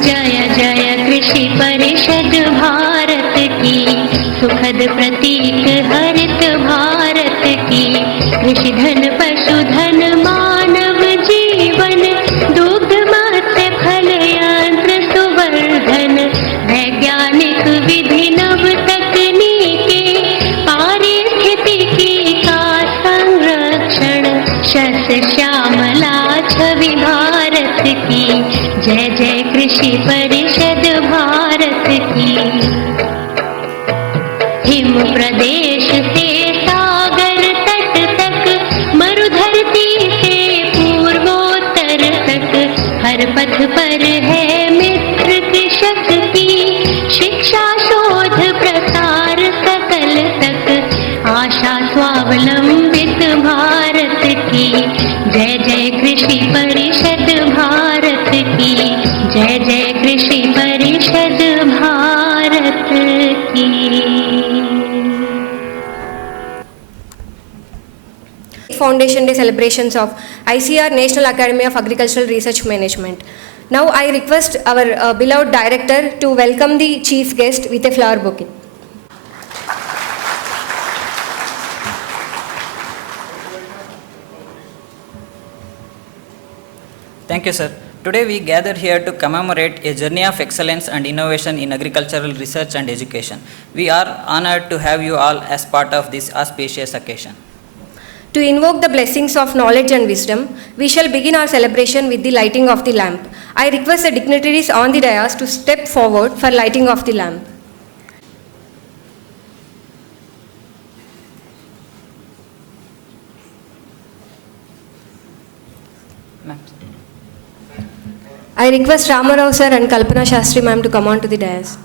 जय जय कृषि परिषद भारत की, सुखद प्रतीक हरित भारत की। कृषि धन पशुधन मानव जीवन, दुग्ध मत्स्य फल यंत्र सुवर्धन। वैज्ञानिक विधि नव तकनीके, पारिस्थितिकी का संरक्षण। शस्य श्यामला छवि भारत की, जय जय कृषि परिषद भारत की। हिम प्रदेश से सागर तट तक, मरुधरती से पूर्वोत्तर तक। हर पथ पर है मित्र कृषक की, शिक्षा शोध प्रसार सकल तक। आशा स्वावलंबित भारत की, जय जय कृषि परिषद भारत की। जय जय कृषि परिषद भारत की। Foundation Day celebrations of ICAR National Academy of Agricultural Research Management. Now I request our beloved director to welcome the chief guest with a flower bouquet. Thank you, sir. Today we gather here to commemorate a journey of excellence and innovation in agricultural research and education. We are honored to have you all as part of this auspicious occasion. To invoke the blessings of knowledge and wisdom, we shall begin our celebration with the lighting of the lamp. I request the dignitaries on the dais to step forward for lighting of the lamp. I request Ramarao sir and Kalpana Shastri ma'am to come on to the dais.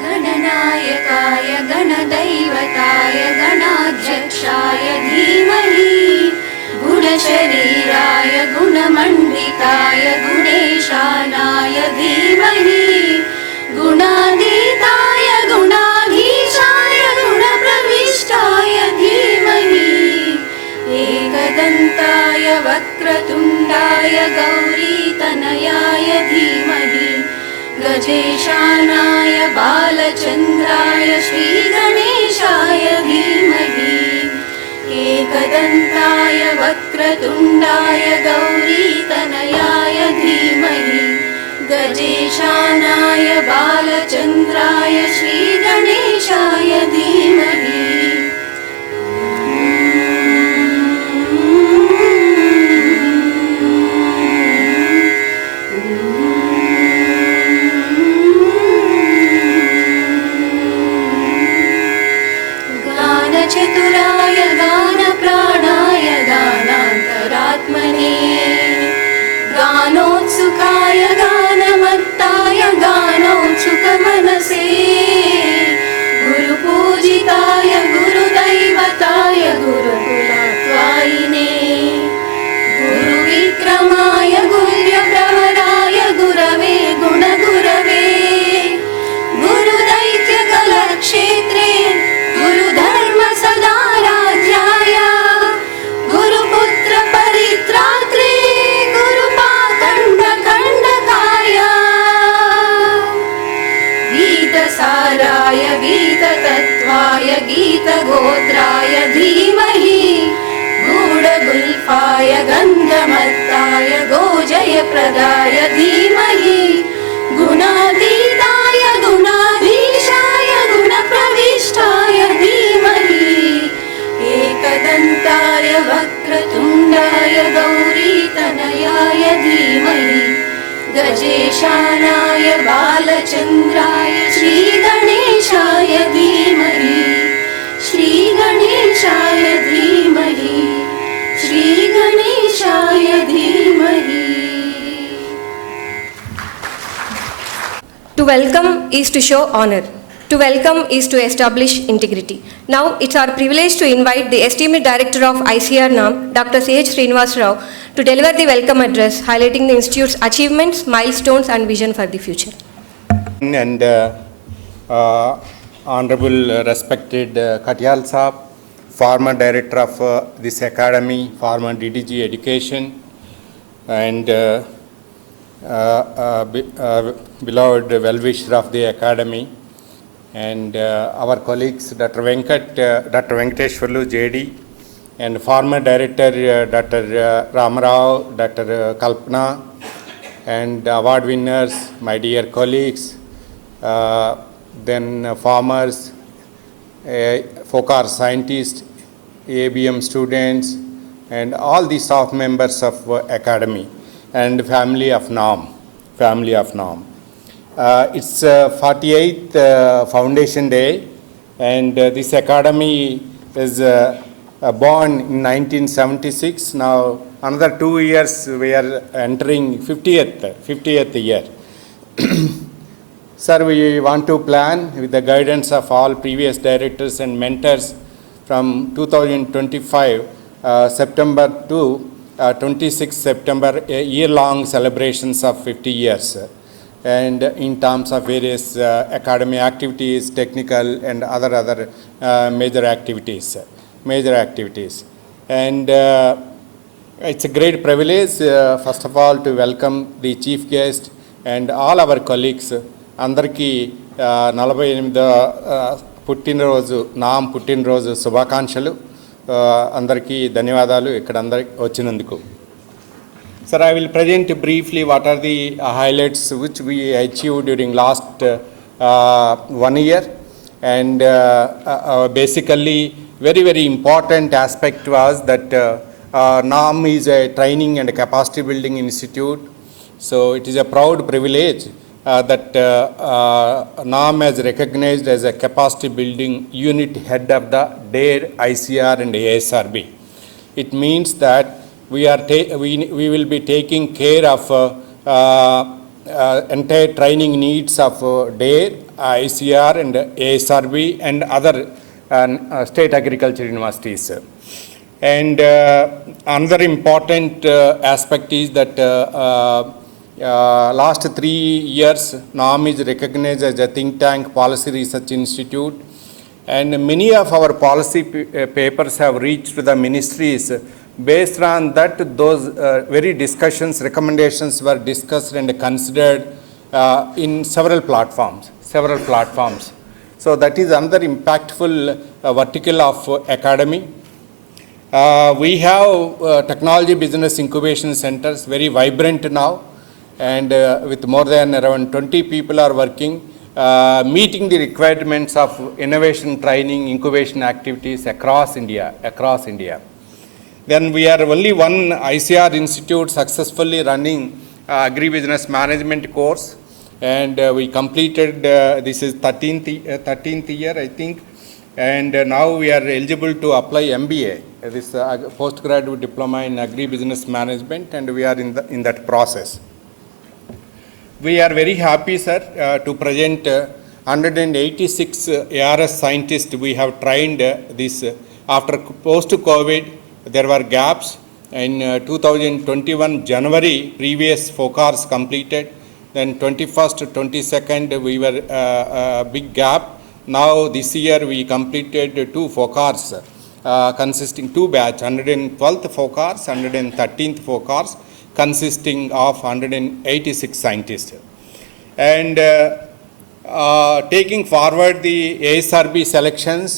गणनायकाय गणदैवताय गणाध्यक्षाय धीमहि, गुणशरीराय गुणमण्डिताय गुणेशानाय धीमहि, गुणातीताय गुणाधीशाय गुणप्रविष्टाय धीमहि, एकदन्ताय वक्रतुण्डाय गौरीतनयाय धीमहि, गजेशानाय बालचन्द्राय श्रीगणेशाय धीमहि, एकदन्ताय वक्रतुण्डाय गौरीतनयाय धीमहि, गजेशानाय बालचन्द्राय श्रीगणेशाय धीमहि। चतुराय गानप्राणाय गानान्तरात्मने, गानोत्सुकाय गानमत्ताय गानोत्सुकमनसे, गुरुपूजिताय गुरुदैवताय गुरुकुलत्वायिने, गुरुविक्रमाय गुर्यप्रवराय गुरवे गुणगुरवे, गुरुदैत्यकलक्षेत्रे गुरुधर्म सदाराध्याय, गुरुपुत्र परित्रात्रे गुरुपाखण्डखण्डकाय, गीतसाराय गीततत्त्वाय गीतगोत्राय धीमहि, गूढगुल्फाय गन्धमत्ताय गोजयप्रदाय धीमहि, गुणातीताय गुणाधीशाय गुणप्रविष्टाय धीमहि, एकदन्ताय वक्रतुण्डाय गौरीतनयाय धीमहि, गजेशानाय बाल चन्द्राय श्रीगणेशाय धीमहि श्रीगणेशाय धीमहि श्रीगणेशाय धीमहि. To welcome is to show honor. To welcome is to establish integrity. Now it's our privilege to invite the esteemed director of ICAR-NAARM, Dr. C.H. Srinivas Rao, to deliver the welcome address highlighting the institute's achievements, milestones and vision for the future. And Honorable respected Katyal Saab, former director of this academy, former DDG Education, and beloved well-wisher of the academy, and our colleagues Dr. Venkateshwarlu JD, and former director Dr. Ramarao, Dr. Kalpana, and award winners, my dear colleagues, then farmers, FOCAR scientists, ABM students, and all the staff members of academy and family of NAARM. It's 48th Foundation Day, and this academy is born in 1976. Now another 2 years we are entering 50th year. Sir, we want to plan with the guidance of all previous directors and mentors from 2025 September to 26 September, a year-long celebrations of 50 years. And in terms of various academy activities, technical and other major activities. And it's a great privilege, first of all, to welcome the chief guest and all our colleagues. అందరికీ 48వ పుట్టినరోజు నామ్ పుట్టినరోజు శుభాకాంక్షలు. అందరికీ ధన్యవాదాలు ఇక్కడ అందరికి వచ్చినందుకు. Sir, I will present briefly what are the highlights which we achieved during last 1 year, and basically very important aspect was that NAARM is a training and capacity building institute. So it is a proud privilege that NAARM has recognized as a capacity building unit head of the DARE, ICR and ASRB. It means that we will be taking care of entire training needs of DARE, ICR and ASRB and other state agriculture universities. And another important aspect is that last 3 years NAARM is recognized as a think tank policy research institute, and many of our policy papers have reached to the ministries. Based on that, those very discussions, recommendations were discussed and considered in several platforms. So that is another impactful vertical of academy. We have technology business incubation centers, very vibrant now, and with more than around 20 people are working, meeting the requirements of innovation training, incubation activities across India. Then we are only one ICR institute successfully running agribusiness management course, and we completed, this is 13th year I think, and now we are eligible to apply MBA, this postgraduate diploma in agribusiness management, and we are in that process. We are very happy, sir, to present 186 ARS scientists we have trained this. After post-COVID, there were gaps. In 2021 January, previous FOCARs completed. Then 21st, 22nd, we were big gap. Now this year we completed 2 FOCARs, consisting 2 batch, 112th FOCARs, 113th FOCARs, consisting of 186 scientists. And taking forward the ASRB selections,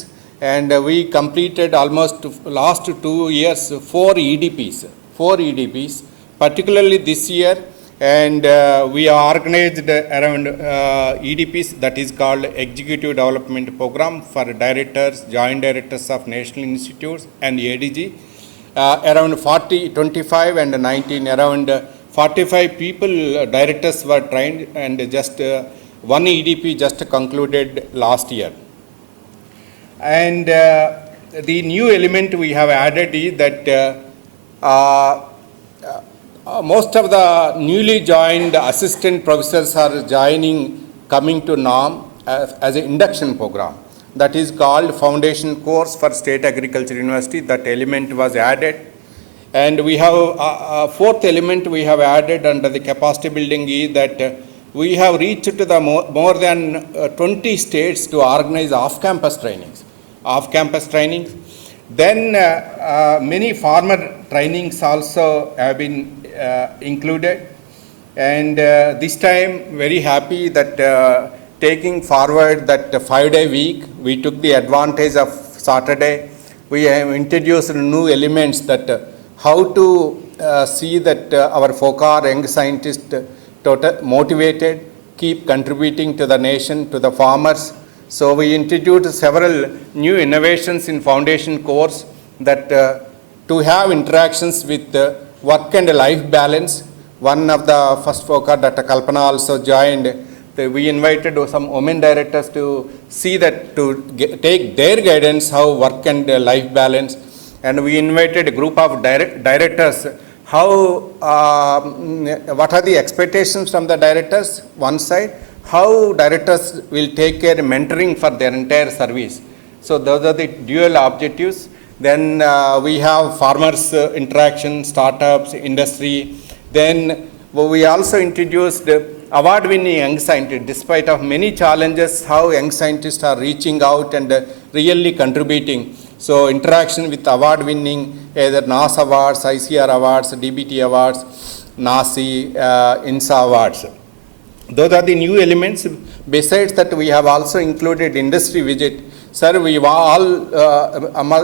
and we completed almost last 2 years 4 EDPs, particularly this year, and we are organized around EDPs, that is called Executive Development Program for directors, joint directors of national institutes and ADG. Around 40, 25 and 19, around 45 people, directors were trained, and just one EDP just concluded last year. And the new element we have added is that most of the newly joined assistant professors are coming to NAARM as an induction program. That is called Foundation Course for State Agriculture University. That element was added. And we have a fourth element we have added under the capacity building is that we have reached to the more than 20 states to organize off-campus trainings. Then many farmer trainings also have been included. And this time, very happy that taking forward that 5-day week, we took the advantage of Saturday. We have introduced new elements that how to see that our FOCAR young scientists motivated, keep contributing to the nation, to the farmers. So we introduced several new innovations in foundation course that to have interactions with work and life balance. One of the first FOCAR, Dr. Kalpana also joined. We invited some women directors to see that, to take their guidance, how work and life balance. And we invited a group of directors, how, what are the expectations from the directors, one side, how directors will take care of mentoring for their entire service. So those are the dual objectives. Then we have farmers interaction, startups, industry. Then we also introduced award-winning young scientists. Despite of many challenges, how young scientists are reaching out and really contributing. So interaction with award-winning, either NAS awards, ICR awards, DBT awards, NASI, INSA awards. Those are the new elements. Besides that, we have also included industry visit. Sir, we all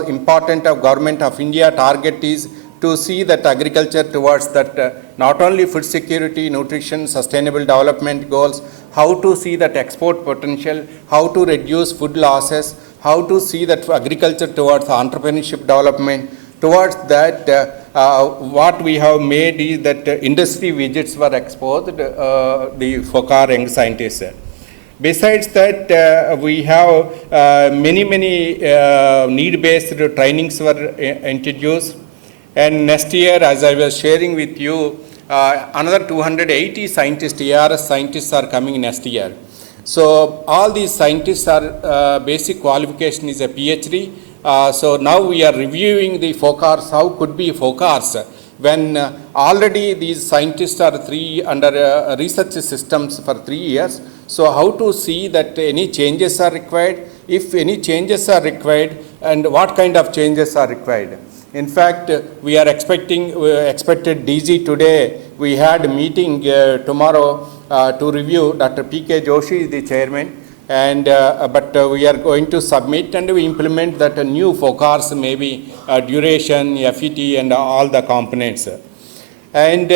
important of Government of India target is to see that agriculture towards that not only food security, nutrition, sustainable development goals, how to see that export potential, how to reduce food losses, how to see that agriculture towards entrepreneurship development. Towards that, what we have made is that industry visits were exposed, the FOCAR young scientists. Besides that, we have many need-based trainings were introduced. And next year, as I was sharing with you, another 280 scientists, ARS scientists are coming next year. So all these scientists are basic qualification is a PhD. So now we are reviewing the FOCARs, how could be FOCARs when already these scientists are under research systems for 3 years. So how to see that any changes are required, if any changes are required, and what kind of changes are required. In fact, we are expected DG today. We had a meeting tomorrow to review. Dr. P.K. Joshi is the chairman. And but we are going to submit and we implement that new FOCARs, maybe duration, FET, and all the components. And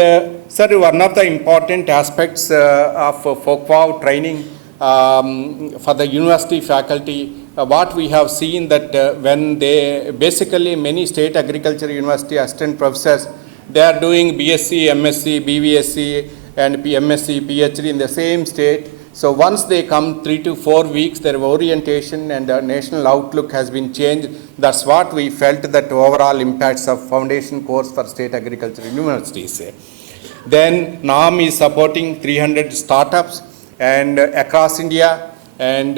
sir, one of the important aspects of FOCFAW training for the university faculty, what we have seen that when they basically many state agriculture university assistant professors, they are doing BSc, MSc, BVSc, and MSc, PhD in the same state. So once they come 3 to 4 weeks, their orientation and national outlook has been changed. That's what we felt that overall impacts of foundation course for state agriculture universities. Then NAARM is supporting 300 startups and across India. And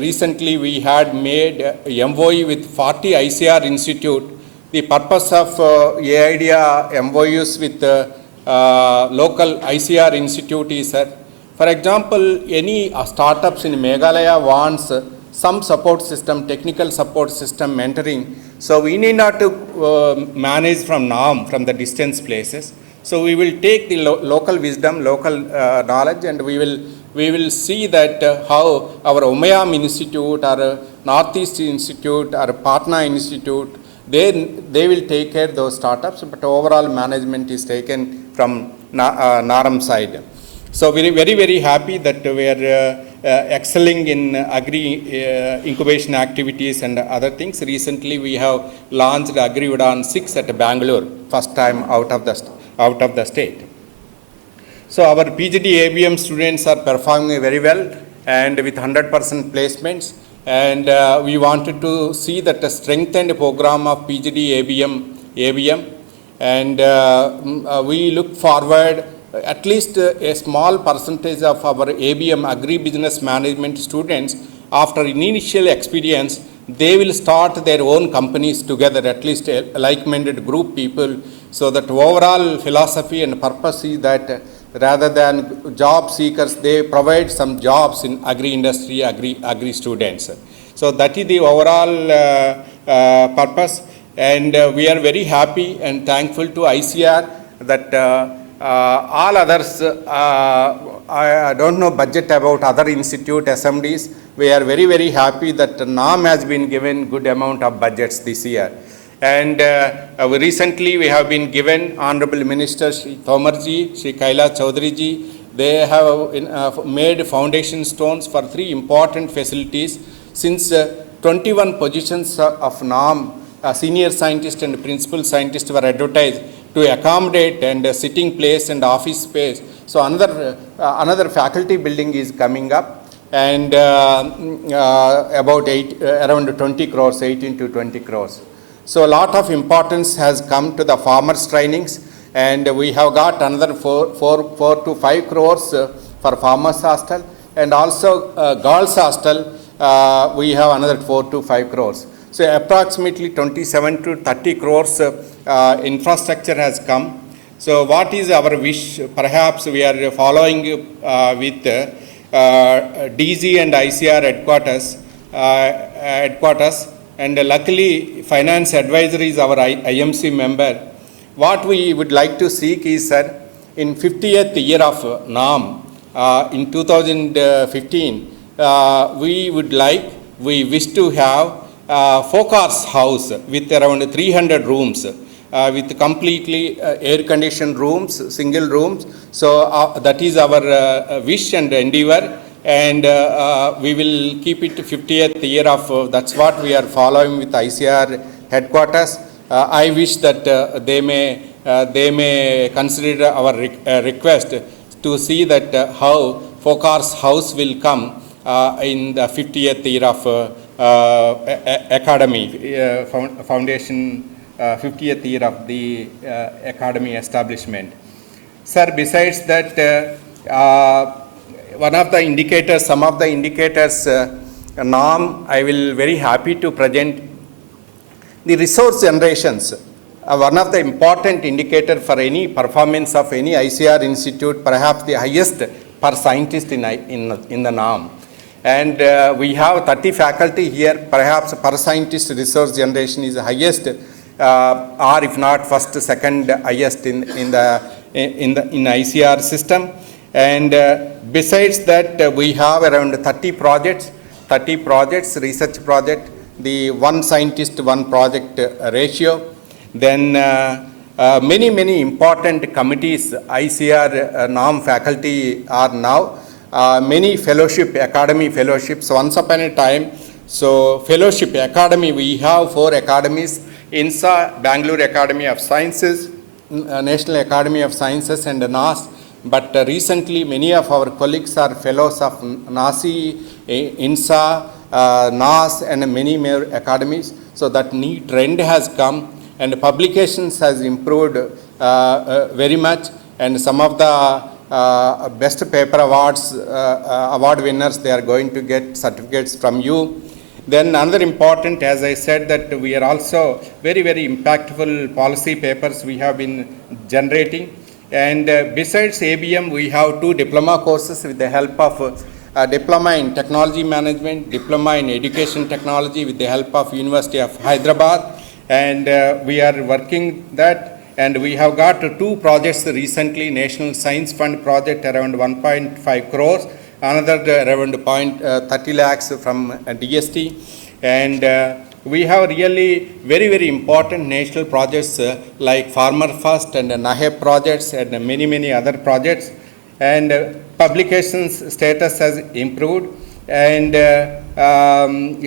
recently we had made MOU with 40 ICR Institute. The purpose of AIDEA MOUs with local ICR Institute is that, for example, any startups in Meghalaya wants some support system, technical support system, mentoring. So we need not to manage from NAARM, from the distance places. So we will take the local wisdom, local knowledge, and we will see that how our Umayam Institute or Northeast Institute or Patna Institute, they will take care of those startups, but overall management is taken from NAARM side. So very happy that we are excelling in agri incubation activities and other things. Recently we have launched Agri Udan 6 at Bangalore, first time out of the state. So our PGD ABM students are performing very well and with 100% placements. And we wanted to see that a strengthened program of PGD ABM. And we look forward at least a small percentage of our ABM agribusiness management students, after initial experience, they will start their own companies together, at least a like-minded group people, so that overall philosophy and purpose is that rather than job seekers, they provide some jobs in agri-industry, agri students. So that is the overall purpose, and we are very happy and thankful to ICR that all others, I don't know budget about other institute SMDs. We are very, very happy that NAARM has been given good amount of budgets this year. And recently we have been given Honorable Minister Shri Tomarji, Shri Kaila Chaudharyji. They have made foundation stones for 3 important facilities. Since 21 positions of NAARM, senior scientist and principal scientist were advertised to accommodate and sitting place and office space. So another faculty building is coming up, and about around 20 crores, 18 to 20 crores. So a lot of importance has come to the farmers trainings, and we have got another 4 to 5 crores for farmers hostel, and also girls hostel we have another 4 to 5 crores. So approximately 27 to 30 crores infrastructure has come. So what is our wish? Perhaps we are following with DG and ICR headquarters, and luckily finance advisory is our IMC member. What we would like to seek is, sir, in 50th year of NAARM, in 2015, we wish to have Focars house with around 300 rooms, with completely air-conditioned rooms, single rooms. So that is our wish and endeavor, and we will keep it to 50th year of, that's what we are following with ICR headquarters. I wish that they may consider our request to see that how Focars house will come in the 50th year of academy foundation, 50th year of the academy establishment. Sir, besides that, one of the indicators, some of the indicators, NAARM, I will very happy to present the resource generations. One of the important indicator for any performance of any ICR institute, perhaps the highest per scientist in the NAARM. And we have 30 faculty here, perhaps per scientist resource generation is the highest, or if not first, second highest in ICR system. And besides that, we have around 30 projects, research project, the one scientist, one project ratio. Then many important committees, ICR NAARM faculty are now. Many academy fellowships once upon a time. So fellowship academy, we have 4 academies: INSA, Bangalore Academy of Sciences, National Academy of Sciences, and NAS. But recently many of our colleagues are fellows of NASI, INSA, NAS, and many more academies. So that new trend has come, and publications has improved very much, and some of the best paper awards, award winners, they are going to get certificates from you. Then another important, as I said, that we are also very, very impactful policy papers we have been generating. And besides ABM, we have 2 diploma courses with the help of diploma in technology management, diploma in education technology with the help of University of Hyderabad. And we are working that. And we have got 2 projects recently, National Science Fund project around 1.5 crores, another around 30 lakhs from DST. And we have really very, very important national projects like Farmer First and NAHEP projects and many other projects. And publications status has improved. And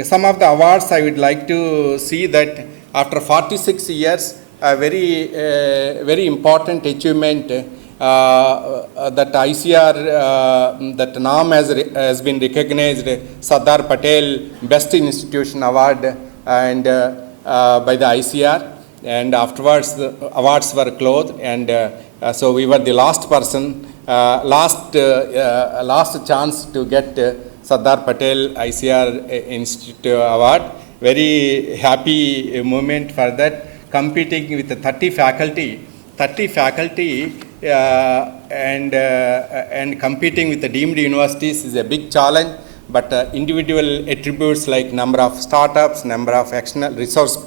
some of the awards I would like to see that after 46 years, a very important achievement that ICR, that NAARM has been recognized Sardar Patel Best Institution Award and by the ICR, and afterwards the awards were closed, and so we were the last person, last chance to get Sardar Patel ICR Institute Award. Very happy moment for that, competing with 30 faculty and competing with the deemed universities is a big challenge, but individual attributes like number of startups, number of external resource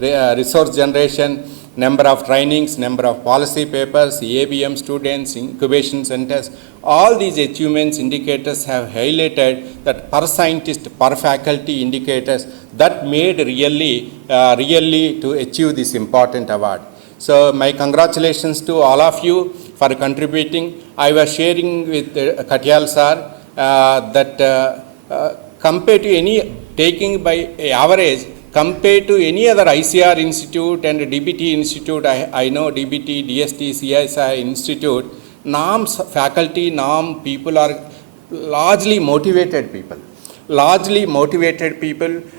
resource generation, number of trainings, number of policy papers, ABM students, incubation centers, all these achievements indicators have highlighted that per scientist, per faculty indicators that made really to achieve this important award. So my congratulations to all of you for contributing. I was sharing with Katyal sir that compared to any, taking by average, compared to any other ICR institute and DBT institute, I know DBT, DST, CSI institute, NAARM's faculty, NAARM people are largely motivated people.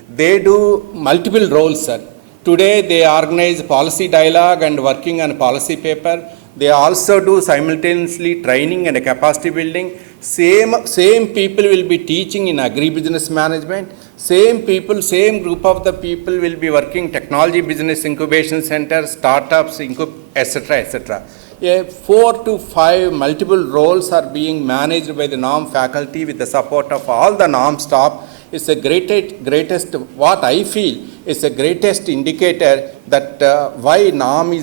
They do multiple roles, sir. Today they organize policy dialogue and working on policy paper. They also do simultaneously training and capacity building. Same people will be teaching in agribusiness management. Same people, same group of the people will be working technology business incubation centers, startups, etc. 4 to 5 multiple roles are being managed by the NAARM faculty with the support of all the NAARM staff. It's the greatest, what I feel is the greatest indicator that why NAARM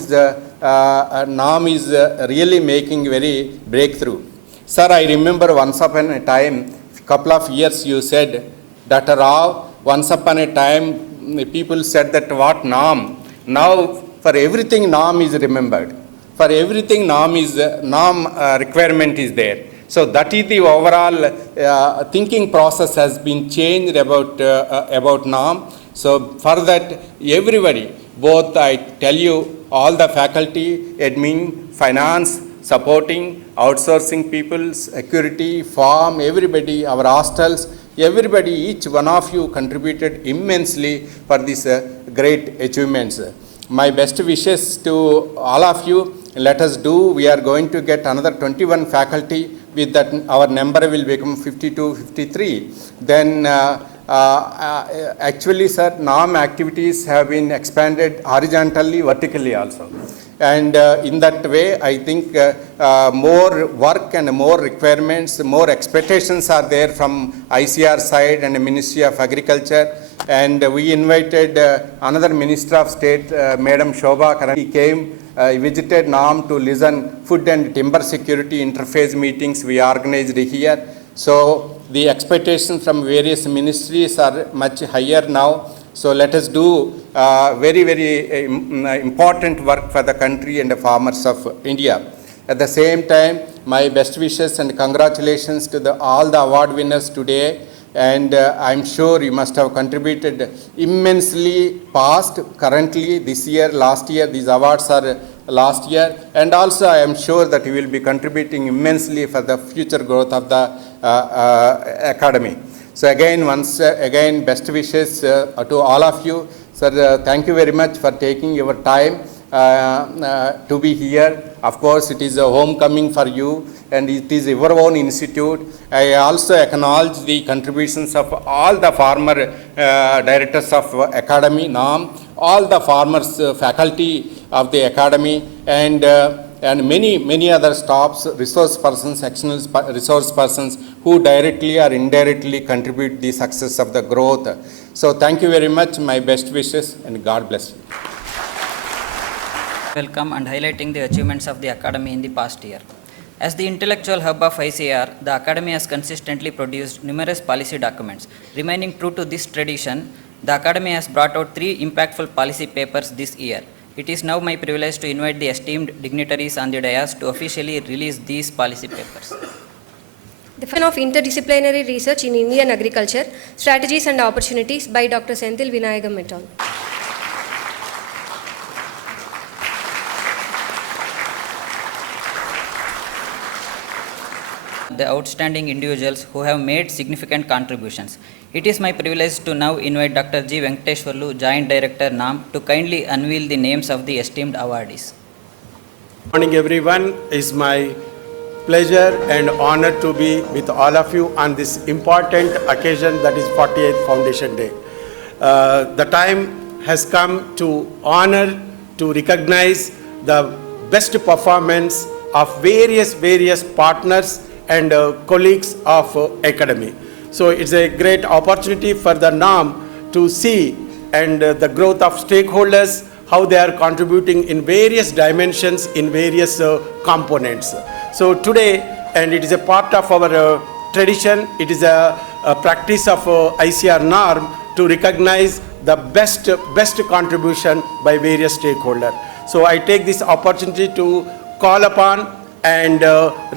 is really making very breakthrough. Sir, I remember once upon a time, couple of years you said, Dr. Rao, once upon a time people said that what NAARM, now for everything NAARM is remembered. For everything NAARM requirement is there. So that is the overall thinking process has been changed about NAARM. So for that, everybody, both I tell you, all the faculty, admin, finance, supporting, outsourcing people, security, farm, everybody, our hostels, everybody, each one of you contributed immensely for this great achievements. My best wishes to all of you. Let us do, we are going to get another 21 faculty, with that our number will become 52, 53. Then actually, sir, NAARM activities have been expanded horizontally, vertically also. And in that way, I think more work and more requirements, more expectations are there from ICR side and the Ministry of Agriculture. And we invited another Minister of State, Madam Shobha Karan. He came, visited NAARM to listen food and timber security interface meetings we organized here. So the expectations from various ministries are much higher now. So let us do very, very important work for the country and the farmers of India. At the same time, my best wishes and congratulations to all the award winners today. And I'm sure you must have contributed immensely past, currently, this year, last year. These awards are last year. And also I am sure that you will be contributing immensely for the future growth of the academy. So again, once again, best wishes to all of you. Sir, thank you very much for taking your time to be here. Of course, it is a homecoming for you, and it is your own institute. I also acknowledge the contributions of all the former directors of Academy, NAARM, all the farmers, faculty of the Academy, and many other staffs, resource persons, external resource persons who directly or indirectly contribute the success of the growth. So thank you very much. My best wishes, and God bless you. Welcome and highlighting the achievements of the Academy in the past year. As the intellectual hub of ICAR, the Academy has consistently produced numerous policy documents. Remaining true to this tradition, the Academy has brought out 3 impactful policy papers this year. It is now my privilege to invite the esteemed dignitaries on the dais to officially release these policy papers. The Foundation of Interdisciplinary Research in Indian Agriculture, Strategies and Opportunities by Dr. Senthil Vinayagam et al. the outstanding individuals who have made significant contributions. It is my privilege to now invite Dr. G. Venkateshwarlu, Joint Director, NAARM, to kindly unveil the names of the esteemed awardees. Good morning, everyone. It's my pleasure and honor to be with all of you on this important occasion, that is 48th Foundation Day. The time has come to honor, to recognize the best performance of various partners and colleagues of academy. So it's a great opportunity for the NAARM to see and the growth of stakeholders, how they are contributing in various dimensions, in various components. So today, and it is a part of our tradition, it is a practice of ICAR-NAARM to recognize the best contribution by various stakeholders. So I take this opportunity to call upon and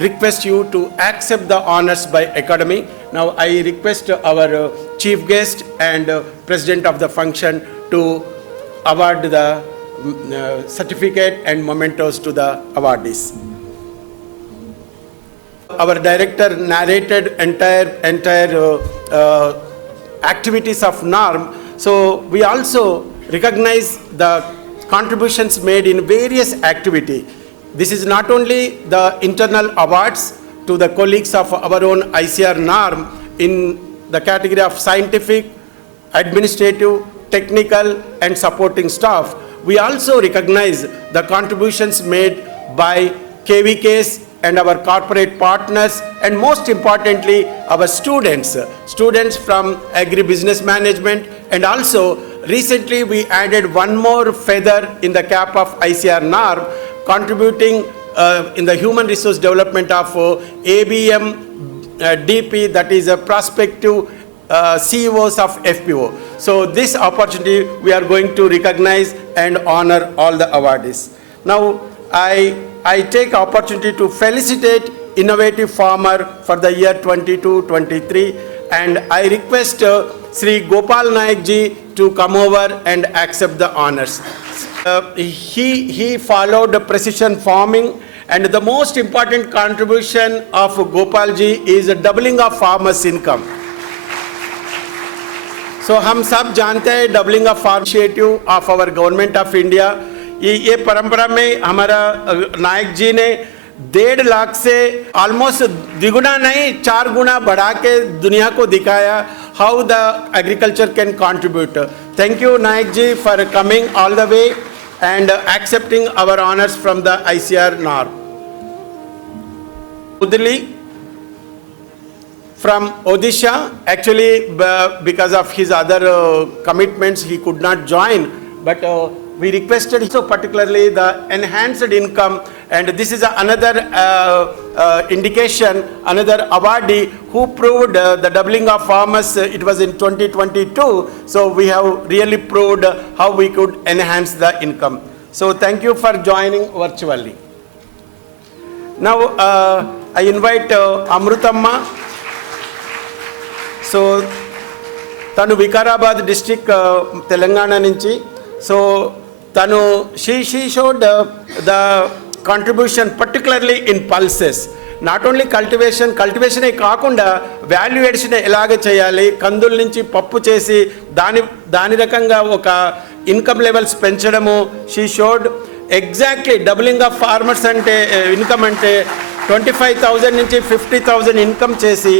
request you to accept the honors by academy. Now I request our chief guest and president of the function to award the certificate and mementos to the awardees. Our director narrated entire activities of NAARM. So we also recognize the contributions made in various activities. This is not only the internal awards to the colleagues of our own ICAR-NAARM in the category of scientific, administrative, technical and supporting staff. We also recognize the contributions made by KVKs and our corporate partners, and most importantly our students from agribusiness management. And also recently we added one more feather in the cap of ICAR-NAARM, contributing in the human resource development of ABM DP, that is a prospective CEOs of FPO. So this opportunity we are going to recognize and honor all the awardees. Now I take opportunity to felicitate innovative farmer for the year 22-23, and I request Sri Gopal Naik ji to come over and accept the honors. He followed precision farming, and the most important contribution of Gopal ji is a doubling of farmers' income. So हम सब जानते हैं doubling of farm initiative of our government of India. ये परंपरा में हमारा नायक जी ने 1.5 लाख से ऑलमोस्ट द्विगुना नहीं 4 गुना बढ़ा के दुनिया को दिखाया how the agriculture can contribute. Thank you Nayak ji for coming all the way and accepting our honors from the ICAR-NAARM. Udali from Odisha, actually because of his other commitments he could not join, but we requested so particularly the enhanced income, and this is another indication, another awardee who proved the doubling of farmers. It was in 2022, so we have really proved how we could enhance the income. So thank you for joining virtually. Now I invite Amrutamma. So tanu Vikarabad district Telangana nunchi. So tanu she showed the contribution particularly in pulses. Not only cultivation ఏ కాకుండా value addition ఎలాగ చేయాలి, కందుల నుంచి పప్పు చేసి దాని రకంగా ఒక income levels పెంచడము. She showed exactly doubling of farmers అంటే ఇన్కమ్ అంటే 25,000 నుంచి 50,000 ఇన్కమ్ చేసి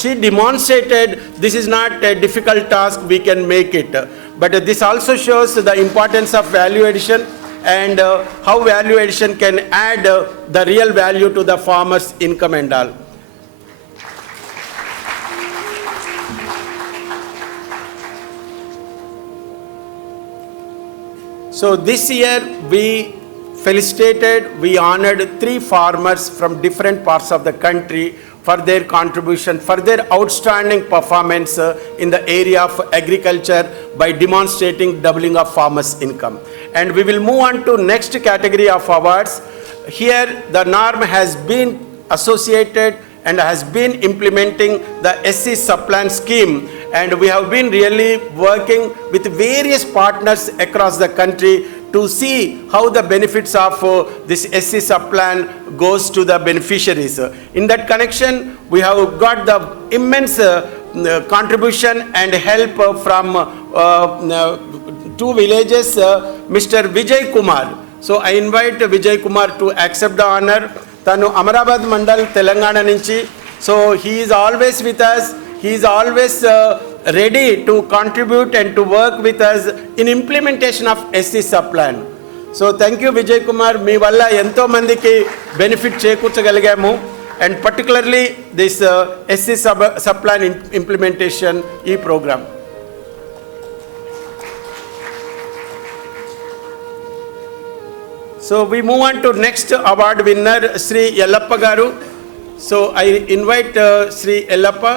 she demonstrated this is not a difficult task, we can make it. But this also shows the importance of value addition and how value addition can add the real value to the farmer's income and all. So this year we felicitated, we honored 3 farmers from different parts of the country for their contribution, for their outstanding performance in the area of agriculture by demonstrating doubling of farmers' income. And we will move on to next category of awards. Here the NAARM has been associated and has been implementing the SC Subplan scheme, and we have been really working with various partners across the country to see how the benefits of this SC sub-plan goes to the beneficiaries. In that connection, we have got the immense contribution and help from two villages, Mr. Vijay Kumar. So I invite Vijay Kumar to accept the honor. Tanu Amarabad Mandal, Telangana Nunchi. So he is always with us. He is always ready to contribute and to work with us in implementation of SC sub-plan. So thank you Vijay Kumar. మీ వల్ల ఎంతో మందికి benefit చేకూర్చగలిగాము, and particularly this SC sub-plan implementation program. So we move on to next award winner, Sri Yellappa Garu. So I invite Sri Yellappa.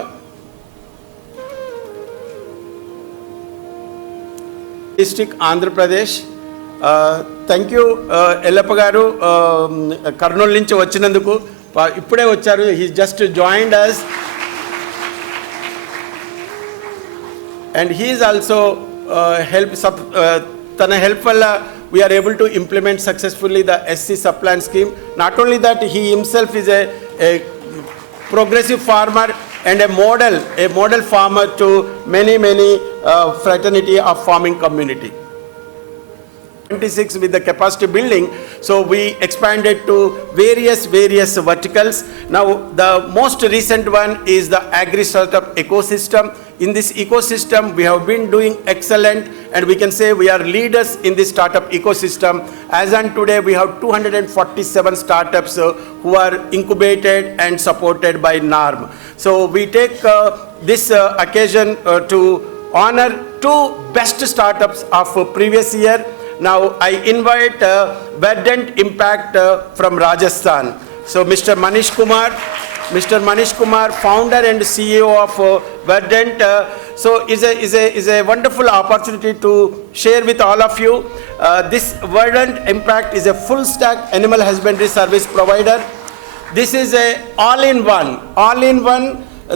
District Andhra Pradesh. Thank you Yellappa Garu, Karnool నుంచి వచ్చినందుకు. ఇప్పుడే వచ్చారు. He just joined us. And he is also తన help వల్ల we are able to implement successfully the SC sub-plan scheme. Not only that, he himself is a progressive farmer and a model farmer to many fraternity of farming community. 26 with the capacity building, so we expanded to various verticals. Now the most recent one is the agri startup ecosystem. In this ecosystem we have been doing excellent, and we can say we are leaders in this startup ecosystem. As on today we have 247 startups who are incubated and supported by NAARM. So we take this occasion to honor two best startups of previous year. Now I invite Verdant Impact from Rajasthan. So Mr. Manish Kumar, founder and CEO of Verdant. So is a wonderful opportunity to share with all of you. This Verdant Impact is a full stack animal husbandry service provider. This is a all-in-one.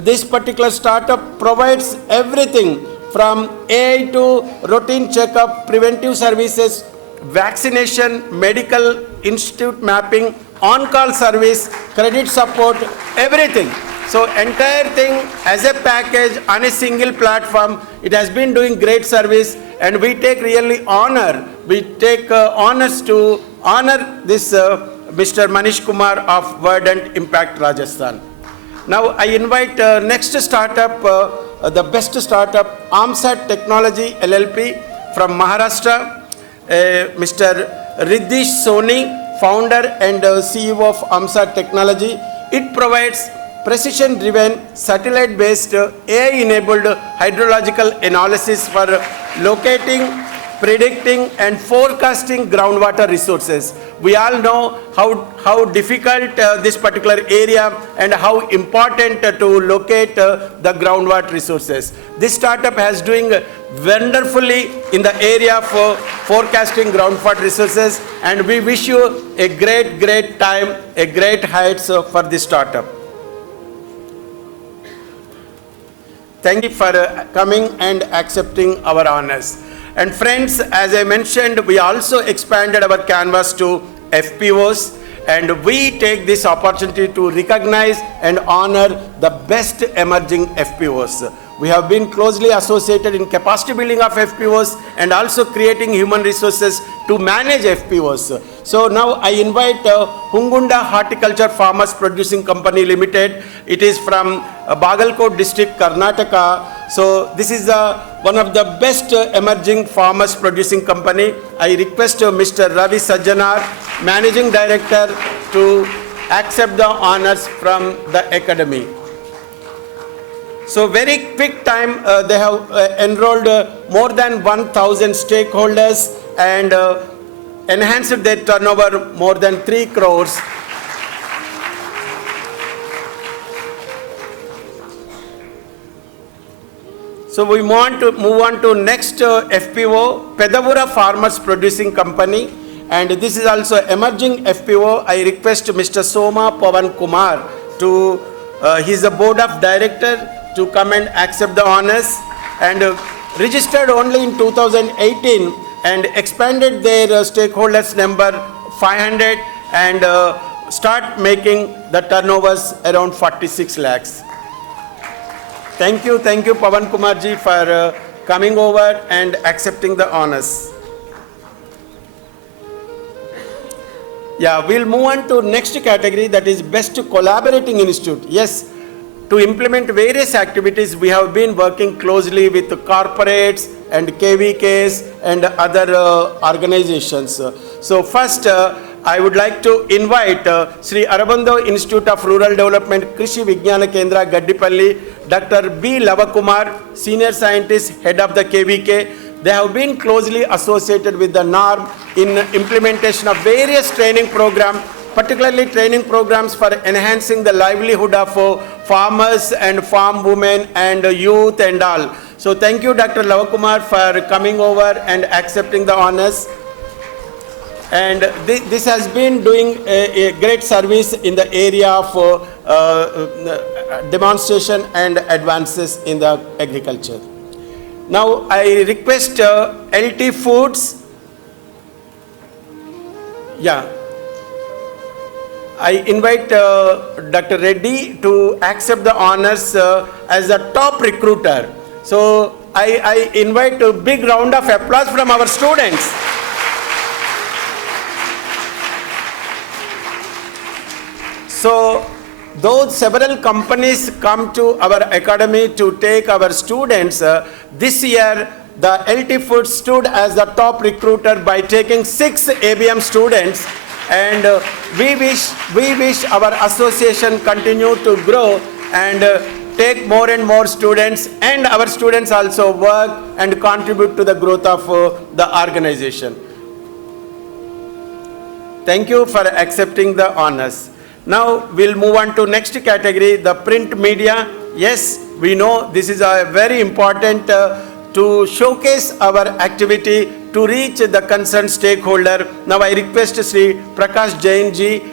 This particular startup provides everything from AI to routine checkup, preventive services, vaccination, medical institute mapping, on-call service, credit support, everything. So entire thing as a package on a single platform. It has been doing great service, and we take really honor. We take honors to honor this Mr. Manish Kumar of Verdant Impact Rajasthan. Now I invite next startup, the best startup, AMSAT Technology LLP from Maharashtra, Mr. Riddish Soni, founder and CEO of AMSAT Technology. It provides precision-driven, satellite-based, AI-enabled hydrological analysis for locating, predicting and forecasting groundwater resources. We all know how difficult this particular area and how important to locate the groundwater resources. This startup has doing wonderfully in the area of forecasting groundwater resources, and we wish you a great time, a great heights for this startup. Thank you for coming and accepting our honors. And friends, as I mentioned, we also expanded our canvas to FPOs, and we take this opportunity to recognize and honor the best emerging FPOs. We have been closely associated in capacity building of FPOs and also creating human resources to manage FPOs. So now I invite Hungunda Horticulture Farmers Producing Company Limited. It is from Bagalkot district, Karnataka. So this is one of the best emerging farmers producing company. I request Mr. Ravi Sajjanar, Managing Director, to accept the honors from the Academy. So very quick time, they have enrolled more than 1,000 stakeholders and enhanced their turnover more than 3 crores. So we want to move on to next FPO, Pedavura Farmers Producing Company, and this is also emerging FPO. I request Mr. Soma Pavan Kumar to, he is a board of director, to come and accept the honors, and registered only in 2018 and expanded their stakeholders number 500 and start making the turnovers around 46 lakhs. Thank you, Pawan Kumar ji, for coming over and accepting the honors. Yeah, we'll move on to next category, that is best collaborating institute. Yes, to implement various activities, we have been working closely with corporates and KVKs and other organizations. So first, I would like to invite Sri Aurobindo Institute of Rural Development, Krishi Vijnana Kendra, Gaddipalli, Dr. B. Lavakumar, Senior Scientist, Head of the KVK. They have been closely associated with the NAARM in implementation of various training programs, particularly training programs for enhancing the livelihood of farmers and farm women and youth and all. So thank you, Dr. Lavakumar, for coming over and accepting the honors. And this has been doing a great service in the area of demonstration and advances in the agriculture. Now I request LT Foods. Yeah. I invite Dr. Reddy to accept the honors as the top recruiter. So I invite a big round of applause from our students. So though several companies come to our academy to take our students, this year the LT Foods stood as the top recruiter by taking 6 ABM students, and we wish our association continue to grow and take more and more students, and our students also work and contribute to the growth of the organization. Thank you for accepting the honors. Now we'll move on to next category, the print media. Yes, we know this is a very important to showcase our activity to reach the concerned stakeholder. Now I request Sri Prakash Jain ji,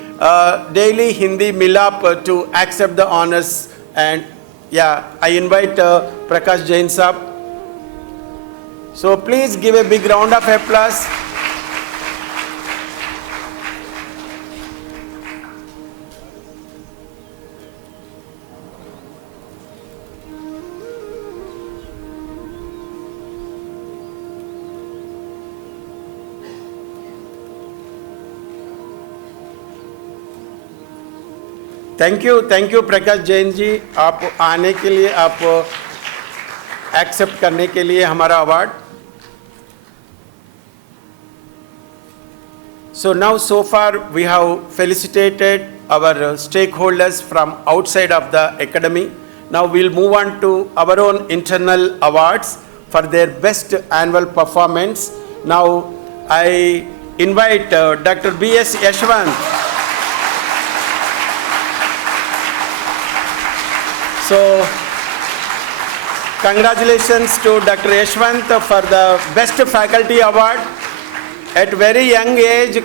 Daily Hindi Milap, to accept the honors. And yeah, I invite Prakash Jain sahab. So please give a big round of applause. Thank you Prakash Jain ji, आप आने के लिए, आप accept करने के लिए हमारा award. So now so far we have felicitated our stakeholders from outside of the academy. Now we'll move on to our own internal awards for their best annual performance. Now I invite Dr. B.S. Yashwant. So, congratulations to Dr. Yashwant for the Best Faculty Award. At very young age,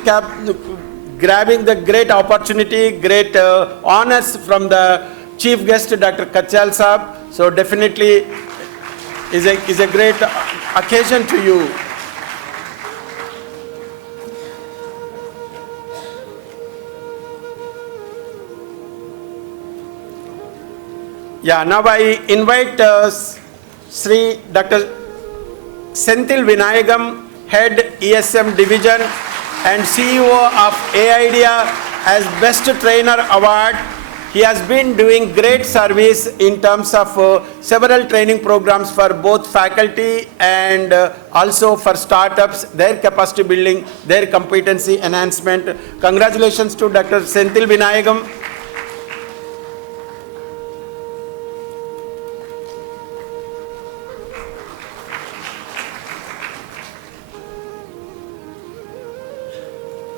grabbing the great opportunity, great honors from the chief guest, Dr. Katyal sahab. So, definitely is a great occasion to you. Yeah, now I invite Sri Dr. Senthil Vinayagam, Head ESM Division and CEO of AIDEA as Best Trainer Award. He has been doing great service in terms of several training programs for both faculty and also for startups, their capacity building, their competency enhancement. Congratulations to Dr. Senthil Vinayagam.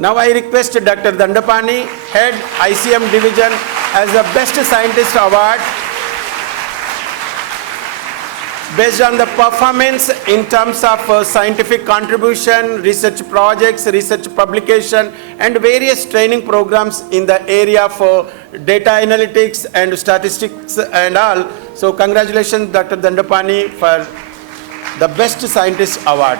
Now I request Dr. Dandapani, Head ICM Division, as the Best Scientist Award based on the performance in terms of scientific contribution, research projects, research publication, and various training programs in the area for data analytics and statistics and all. So congratulations, Dr. Dandapani, for the Best Scientist Award.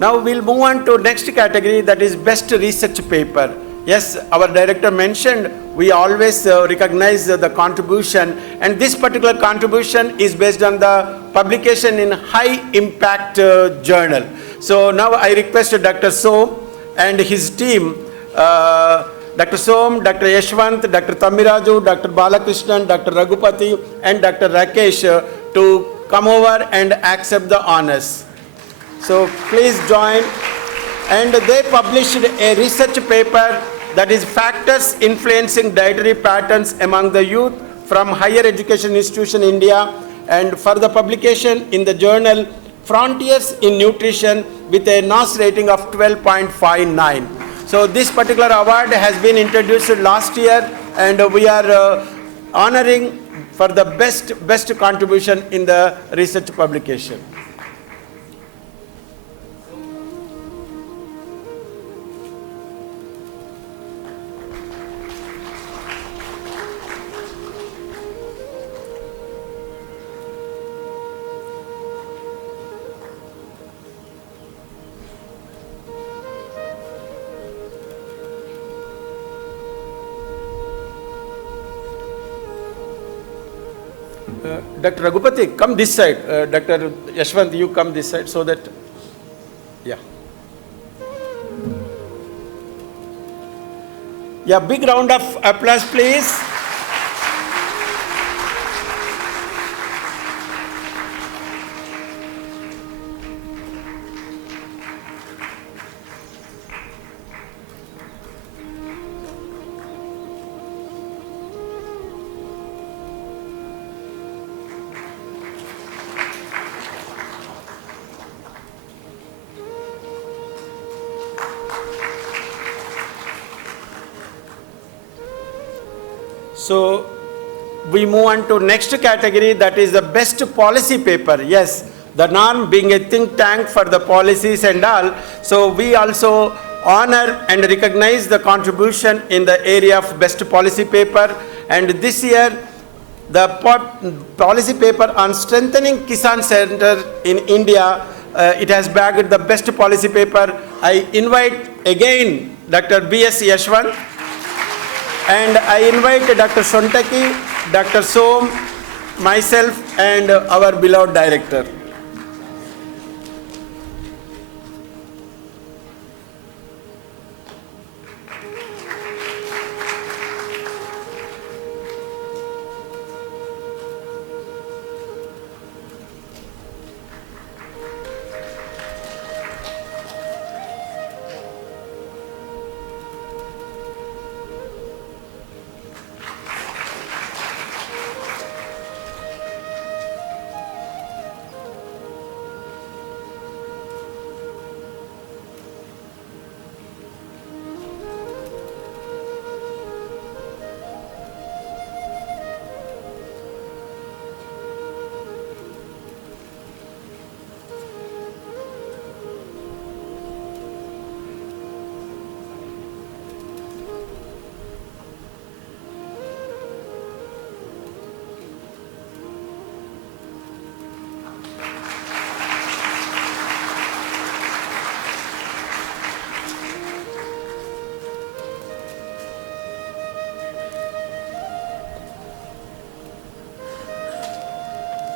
Now we'll move on to next category, that is best research paper. Yes, our director mentioned we always recognize the contribution, and this particular contribution is based on the publication in high impact journal. So now I request Dr. Som and his team, Dr. Som, Dr. Yashwant, Dr. Tamiraju, Dr. Balakrishnan, Dr. Raghupati and Dr. Rakesh to come over and accept the honors. So please join. And they published a research paper, that is factors influencing dietary patterns among the youth from higher education institution India, and for the publication in the journal Frontiers in Nutrition with a NOS rating of 12.59. So this particular award has been introduced last year, and we are honoring for the best contribution in the research publication. Dr. Raghupati, come this side. Dr. Yashwant, you come this side so that, yeah. Yeah, big round of applause, please. So we move on to next category, that is the best policy paper. Yes, the NAARM being a think tank for the policies and all, so we also honor and recognize the contribution in the area of best policy paper. And this year the policy paper on strengthening Kisan Center in India, it has bagged the best policy paper. I invite again Dr. B.S. Yashwant, and I invite Dr. Sontaki, Dr. Som, myself and our beloved director.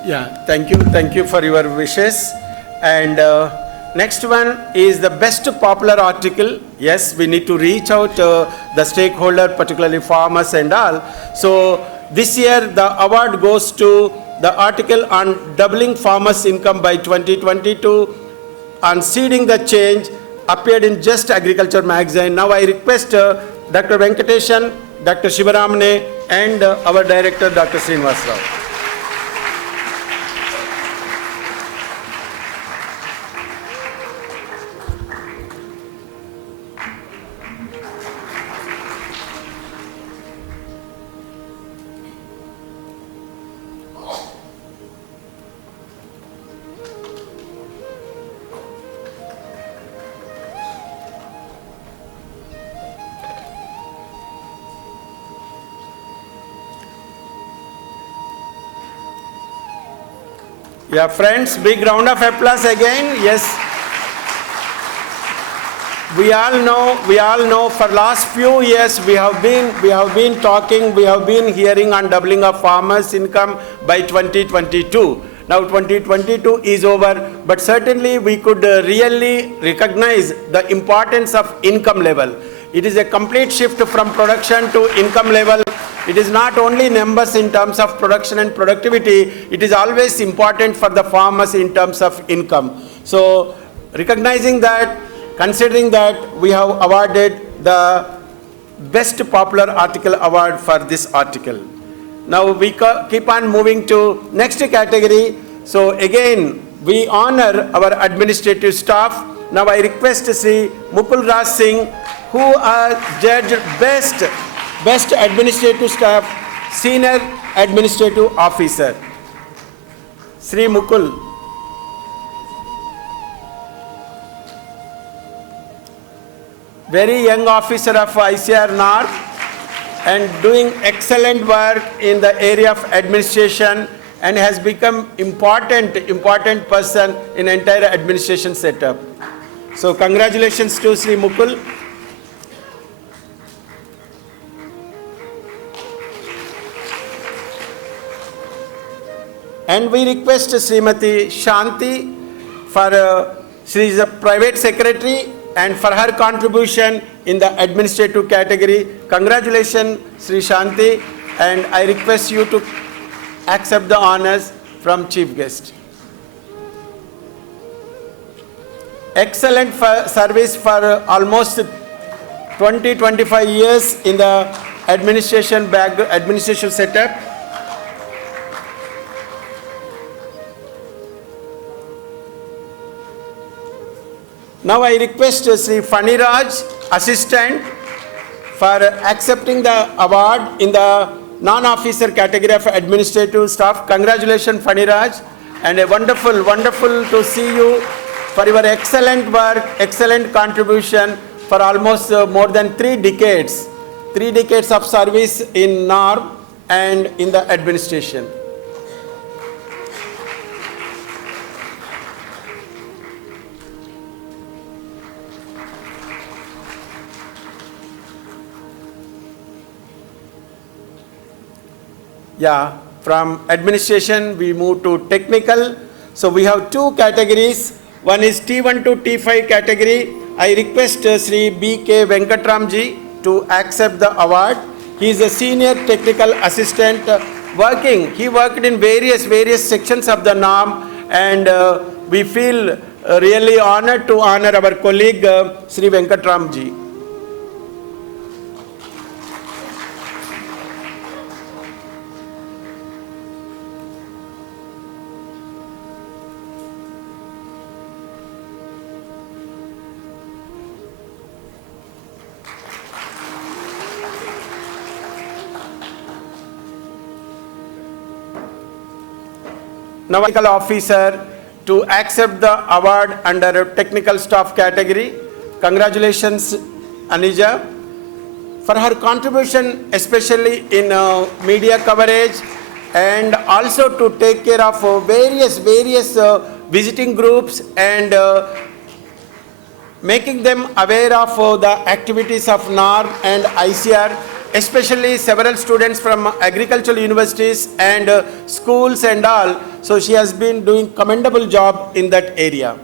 Yeah, thank you for your wishes. And next one is the best popular article. Yes, we need to reach out the stakeholder, particularly farmers and all. So this year the award goes to the article on doubling farmers' income by 2022 on seeding the change, appeared in Just Agriculture magazine. Now I request Dr. Venkateshan, Dr. Shivaramane and our director Dr. Srinivas Rao. Yeah, friends, big round of applause again. Yes. we all know for last few years we have been talking, we have been hearing on doubling of farmers' income by 2022. Now 2022 is over, but certainly we could really recognize the importance of income level. It is a complete shift from production to income level. It is not only numbers in terms of production and productivity, it is always important for the farmers in terms of income. So recognizing that, considering that, we have awarded the Best Popular Article Award for this article. Now we keep on moving to next category. So again, we honor our administrative staff. Now I request Sri Mukul Raj Singh, who are judged Best Administrative Staff, Senior Administrative Officer. Sri Mukul. Very young officer of ICAR-NAARM and doing excellent work in the area of administration and has become important person in entire administration setup. So congratulations to Sri Mukul. And we request Srimati Shanti she is a private secretary, and for her contribution in the administrative category. Congratulations, Sri Shanti, and I request you to accept the honors from chief guest. Excellent service for almost 20-25 years in the administration setup. Now I request Sri Faniraj, assistant, for accepting the award in the non-officer category of administrative staff. Congratulations, Faniraj, and a wonderful to see you for your excellent work, excellent contribution for almost more than 3 decades. 3 decades of service in NAARM and in the administration. Yeah, from administration we move to technical. So we have 2 categories. One is T1 to T5 category. I request Sri B.K. Venkatramji to accept the award. He is a senior technical assistant he worked in various sections of the NAARM, and we feel really honored to honor our colleague Sri Venkatramji. Now, technical officer to accept the award under technical staff category. Congratulations, Anija, for her contribution, especially in media coverage, and also to take care of various visiting groups and making them aware of the activities of NAARM and ICR. Especially several students from agricultural universities and schools and all. So she has been doing commendable job in that area.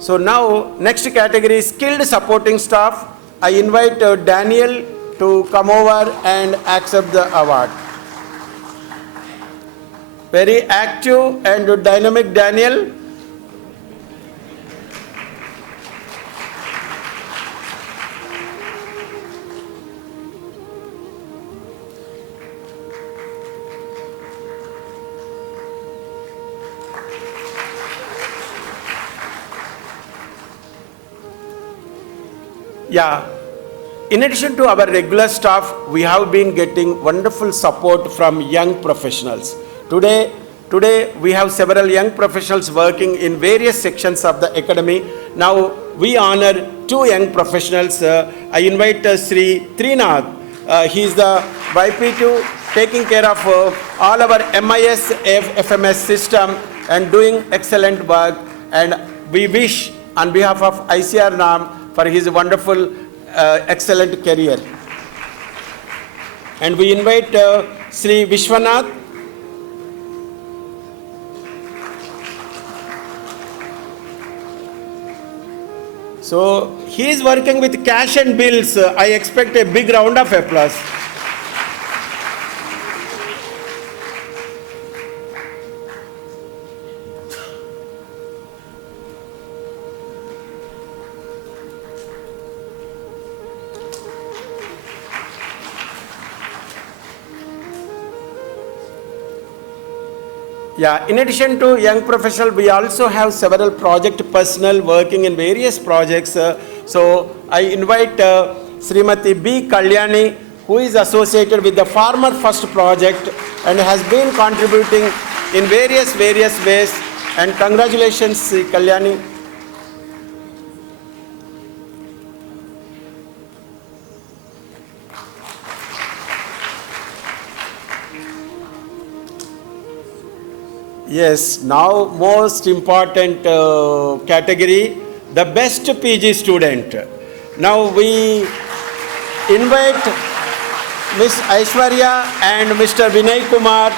So now next category is skilled supporting staff. I invite Daniel to come over and accept the award. Very active and dynamic Daniel. Yeah, in addition to our regular staff, we have been getting wonderful support from young professionals. Today we have several young professionals working in various sections of the academy. Now we honor 2 young professionals. I invite Sri Trinath. He is the YP2 taking care of all our MIS FMS system and doing excellent work. And we wish on behalf of ICAR-NAARM for his wonderful, excellent career. And we invite Sri Vishwanath. So he is working with cash and bills. I expect a big round of applause. Yeah, in addition to young professional, we also have several project personnel working in various projects. So I invite Srimati B. Kalyani, who is associated with the Farmer First project and has been contributing in various ways. And congratulations, Sri Kalyani. Yes, now most important category, the best PG student. Now we invite Miss Aishwarya and Mr. Vinay Kumar.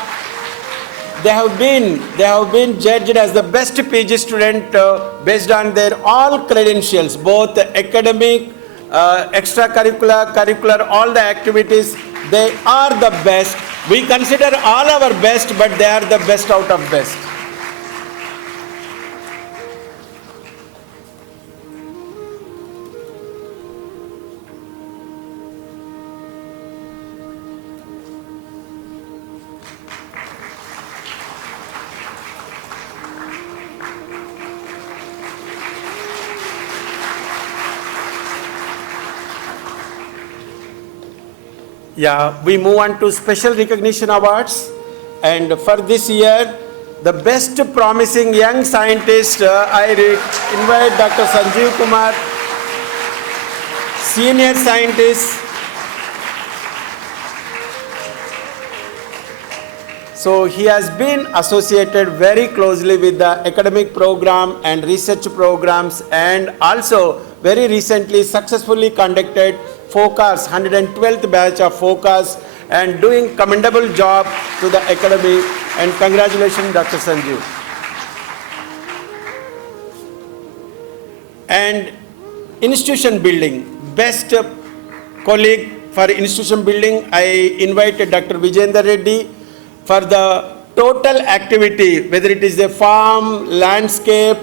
They have been judged as the best PG student based on their all credentials, both academic, extracurricular, curricular, all the activities. They are the best. We consider all our best, but they are the best out of best. Yeah, we move on to special recognition awards. And for this year, the best promising young scientist, I invite Dr. Sanjeev Kumar, senior scientist. So he has been associated very closely with the academic program and research programs, and also very recently successfully conducted FOCUS, 112th batch of FOCUS, and doing commendable job to the academy. And congratulations, Dr. Sanjeev. And institution building, best colleague for institution building, I invited Dr. Vijayendra Reddy for the total activity, whether it is a farm, landscape,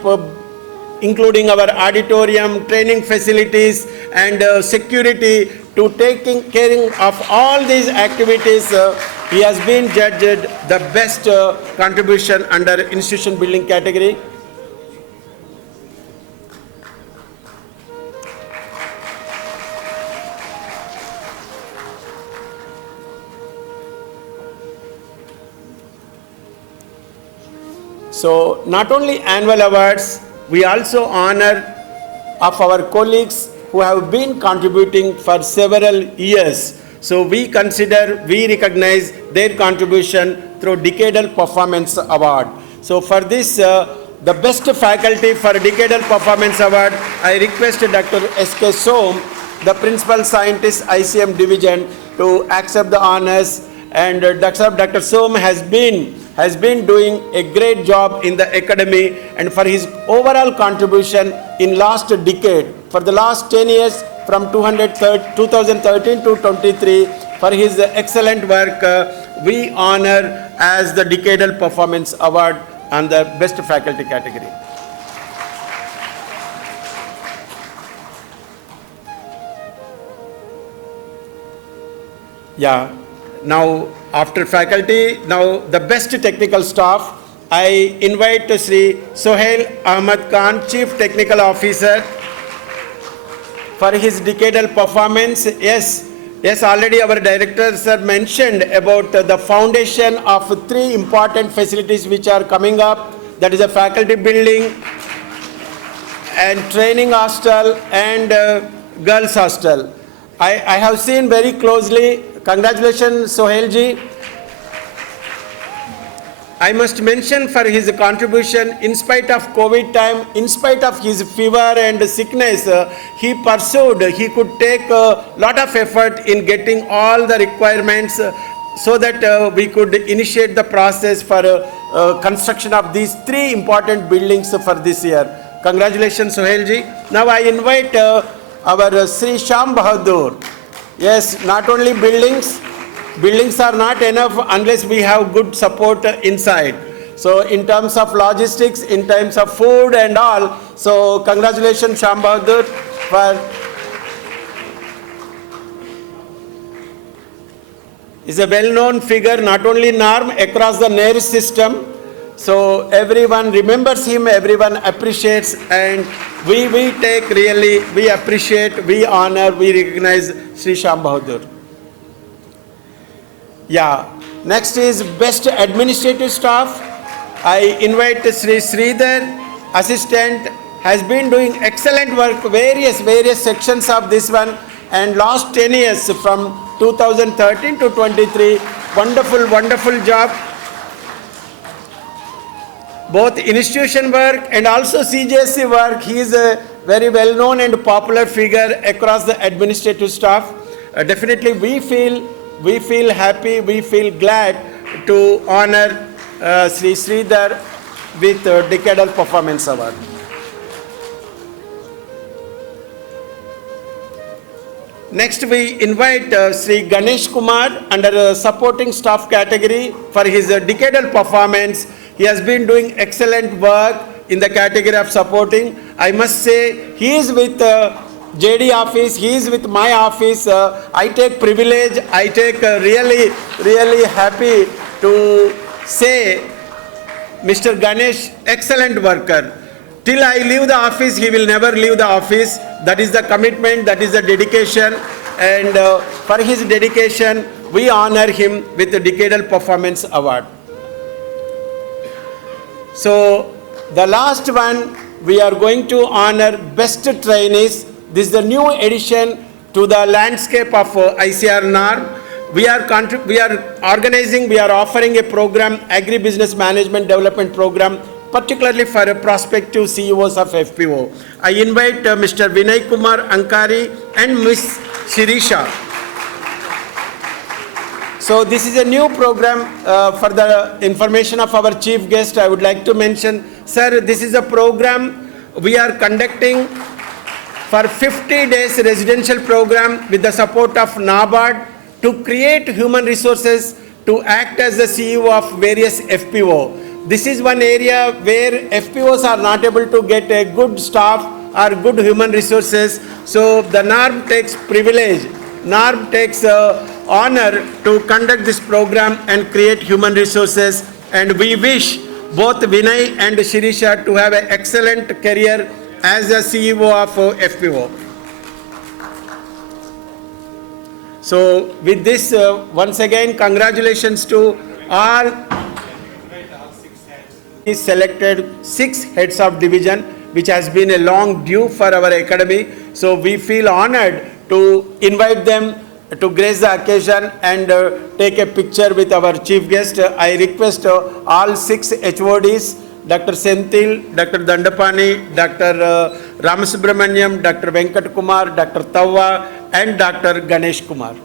including our auditorium, training facilities, and security, to taking care of all these activities. He has been judged the best contribution under institution building category. So not only annual awards, we also honor of our colleagues who have been contributing for several years. So we recognize their contribution through Decadal Performance Award. So for this, the best faculty for Decadal Performance Award, I request Dr. S.K. Som, the Principal Scientist, ICM Division, to accept the honors. And Dr. Som has been doing a great job in the academy, and for his overall contribution in last decade, for the last 10 years, from 2013 to 23, for his excellent work, we honor as the Decadal Performance Award on the best faculty category. Yeah. Now, after faculty, now the best technical staff, I invite Sri Sohail Ahmad Khan, Chief Technical Officer, for his decadal performance. Yes, already our director sir mentioned about the foundation of 3 important facilities which are coming up. That is a faculty building and training hostel and girls hostel. I have seen very closely. Congratulations, Sohail ji. I must mention for his contribution in spite of COVID time, in spite of his fever and sickness, he pursued, he could take a lot of effort in getting all the requirements so that we could initiate the process for construction of these 3 important buildings for this year. Congratulations, Sohailji. Now I invite our Sri Shyam Bahadur. Yes, not only buildings are not enough unless we have good support inside. So in terms of logistics, in terms of food and all, so congratulations Shyam Bahadur for is a well-known figure not only in NAARM, across the NAIR system. So everyone remembers him, everyone appreciates, and we take really, we appreciate, we honor, we recognize Sri Shyam Bahadur. Yeah, next is best administrative staff. I invite Sri Sridhar, assistant, has been doing excellent work, various sections of this one, and last 10 years from 2013 to 23, wonderful job. Both institution work and also CJSC work, he is a very well-known and popular figure across the administrative staff. Definitely we feel happy, we feel glad to honor Sri Sridhar with Decadal Performance Award. Next we invite Sri Ganesh Kumar under supporting staff category for his decadal performance. He has been doing excellent work in the category of supporting. I must say he is with JD office, he is with my office. I take privilege, I take really happy to say Mr. Ganesh, excellent worker. Till I leave the office, he will never leave the office. That is the commitment, that is the dedication. And for his dedication, we honor him with the Decadal Performance Award. So the last one, we are going to honor best trainees. This is the new addition to the landscape of ICAR-NAARM. We are organizing, we are offering a program, Agri-Business Management Development Program, particularly for prospective CEOs of FPO. I invite Mr. Vinay Kumar Ankari and Ms. Shirisha. So this is a new program for the information of our chief guest. I would like to mention, sir, this is a program we are conducting for 50 days residential program with the support of NABARD to create human resources to act as the CEO of various FPO. This is one area where FPOs are not able to get a good staff or good human resources. So the NAARM takes privilege, NAARM takes honor to conduct this program and create human resources. And we wish both Vinay and Shirisha to have an excellent career as a CEO of FPO. So with this, once again, congratulations to all. He selected 6 heads of division, which has been a long due for our academy. So we feel honored to invite them to grace the occasion and take a picture with our chief guest. I request all 6 HODs, Dr. Senthil, Dr. Dandapani, Dr. Ramasubramaniam, Dr. Venkat Kumar, Dr. Tawwa, and Dr. Ganesh Kumar.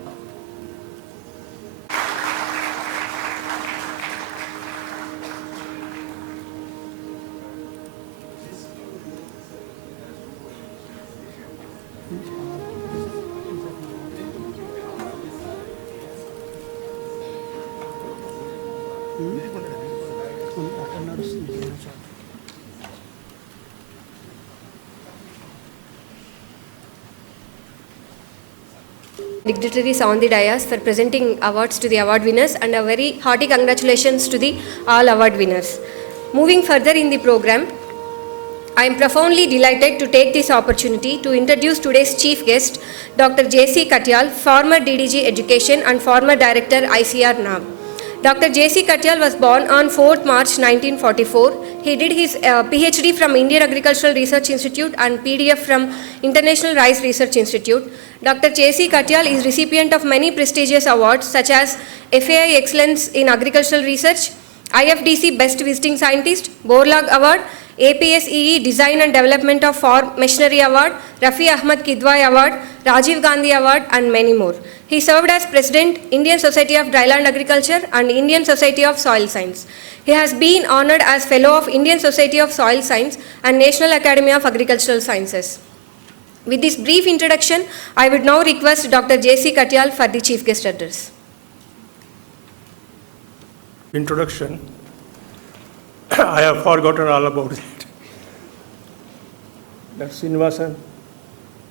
Dignitaries on the dais for presenting awards to the award winners, and a very hearty congratulations to the all award winners. Moving further in the program, I am profoundly delighted to take this opportunity to introduce today's chief guest, Dr. J.C. Katyal, former DDG Education and former Director ICAR-NAARM. Dr. J.C. Katyal was born on 4th March 1944. He did his PhD from Indian Agricultural Research Institute and PDF from International Rice Research Institute. Dr. J.C. Katyal is recipient of many prestigious awards such as FAI Excellence in Agricultural Research, IFDC Best Visiting Scientist, Borlag Award, APSEE Design and Development of Farm Machinery Award, Rafi Ahmad Kidwai Award, Rajiv Gandhi Award, and many more. He served as President, Indian Society of Dryland Agriculture and Indian Society of Soil Science. He has been honored as Fellow of Indian Society of Soil Science and National Academy of Agricultural Sciences. With this brief introduction, I would now request Dr. J.C. Katyal for the Chief Guest Address. Introduction. I have forgotten all about it. Dr. Swaminathan,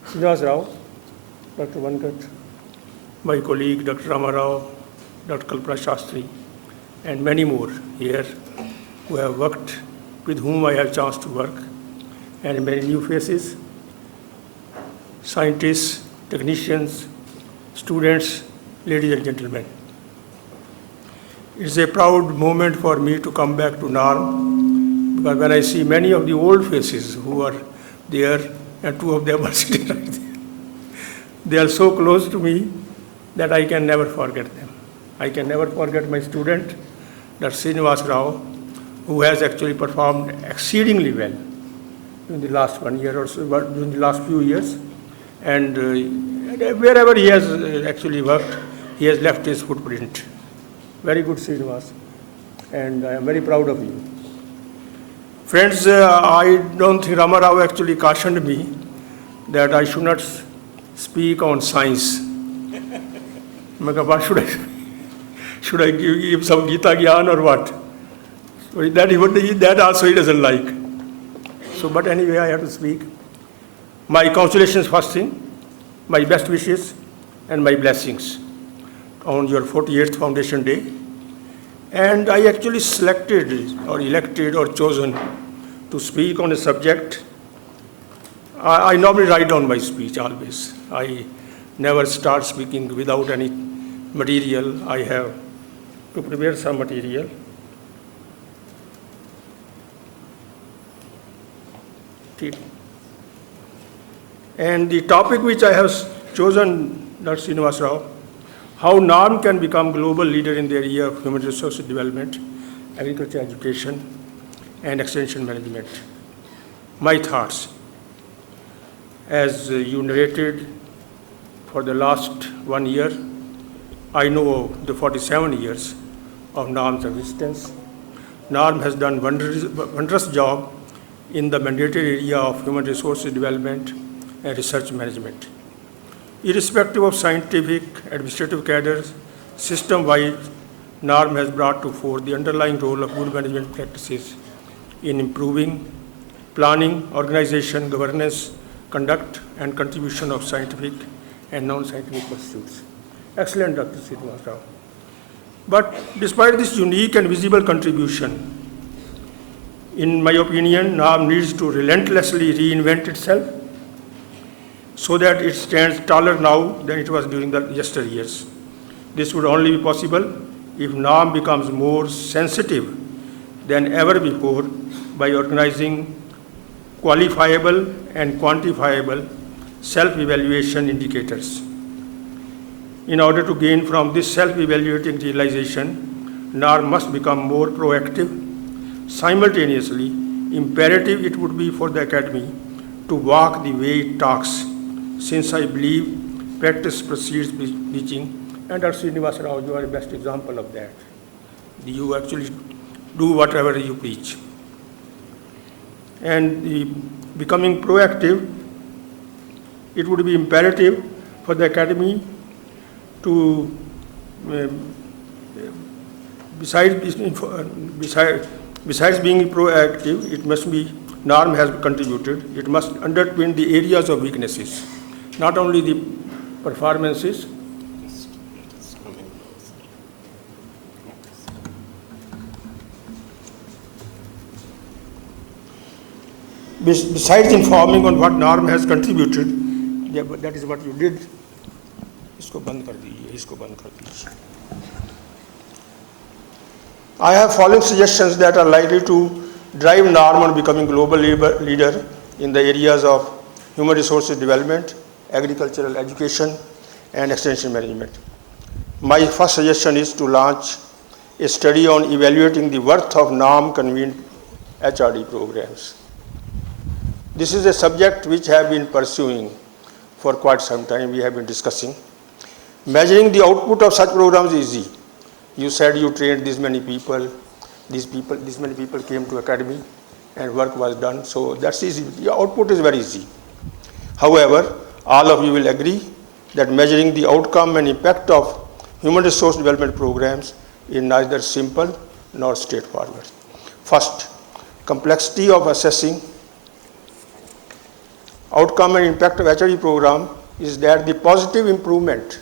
Srinivas Rao, Dr. Vankat, my colleague Dr. Rama Rao, Dr. Kalpana Shastri, and many more here who have worked, with whom I have chance to work, and many new faces, scientists, technicians, students, ladies and gentlemen. It's a proud moment for me to come back to NAARM, because when I see many of the old faces who are there, and two of them are sitting right there, they are so close to me that I can never forget them. I can never forget my student, Dr. Srinivas Rao, who has actually performed exceedingly well in the last 1 year or so, during the last few years. And wherever he has actually worked, he has left his footprint. Very good, Srinivas, and I am very proud of you. Friends, I don't think Rama Rao actually cautioned me that I should not speak on science. What should I? Should I give some Gita Gyan or what? So that also he doesn't like. So, but anyway, I have to speak. My consolations first thing, my best wishes and my blessings on your 48th Foundation Day. And I actually selected or elected or chosen to speak on a subject. I normally write down my speech always. I never start speaking without any material. I have to prepare some material. And the topic which I have chosen, Dr. Srinivas Rao, how NAARM can become global leader in the area of human resources development, agriculture education, and extension management. My thoughts, as you narrated for the last 1 year, I know the 47 years of NAARM's existence. NAARM has done wondrous job in the mandated area of human resources development and research management. Irrespective of scientific, administrative cadres, system-wide, NAARM has brought to fore the underlying role of good management practices in improving planning, organization, governance, conduct, and contribution of scientific and non-scientific pursuits. Excellent, Dr. Srinivas Rao. But despite this unique and visible contribution, in my opinion, NAARM needs to relentlessly reinvent itself so that it stands taller now than it was during the yesteryears. This would only be possible if NAARM becomes more sensitive than ever before by organizing qualifiable and quantifiable self-evaluation indicators. In order to gain from this self-evaluating realization, NAARM must become more proactive. Simultaneously, imperative it would be for the Academy to walk the way it talks, since I believe practice precedes preaching, and Dr. Srinivas Rao, you are the best example of that. You actually do whatever you preach. And becoming proactive, it would be imperative for the Academy to, besides being proactive, it must be, NAARM has contributed, it must underpin the areas of weaknesses, not only the performances. Besides informing on what NAARM has contributed, yeah, but that is what you did. इसको बंद कर दीजिए. I have following suggestions that are likely to drive NAARM on becoming global leader in the areas of human resources development, agricultural education, and extension management. My first suggestion is to launch a study on evaluating the worth of NAARM-convened HRD programs. This is a subject which I have been pursuing for quite some time. We have been discussing. Measuring the output of such programs is easy. You said you trained this many people, this many people came to academy and work was done, so that's easy. The output is very easy. However, all of you will agree that measuring the outcome and impact of human resource development programs is neither simple nor straightforward. First, complexity of assessing outcome and impact of HRD program is that the positive improvement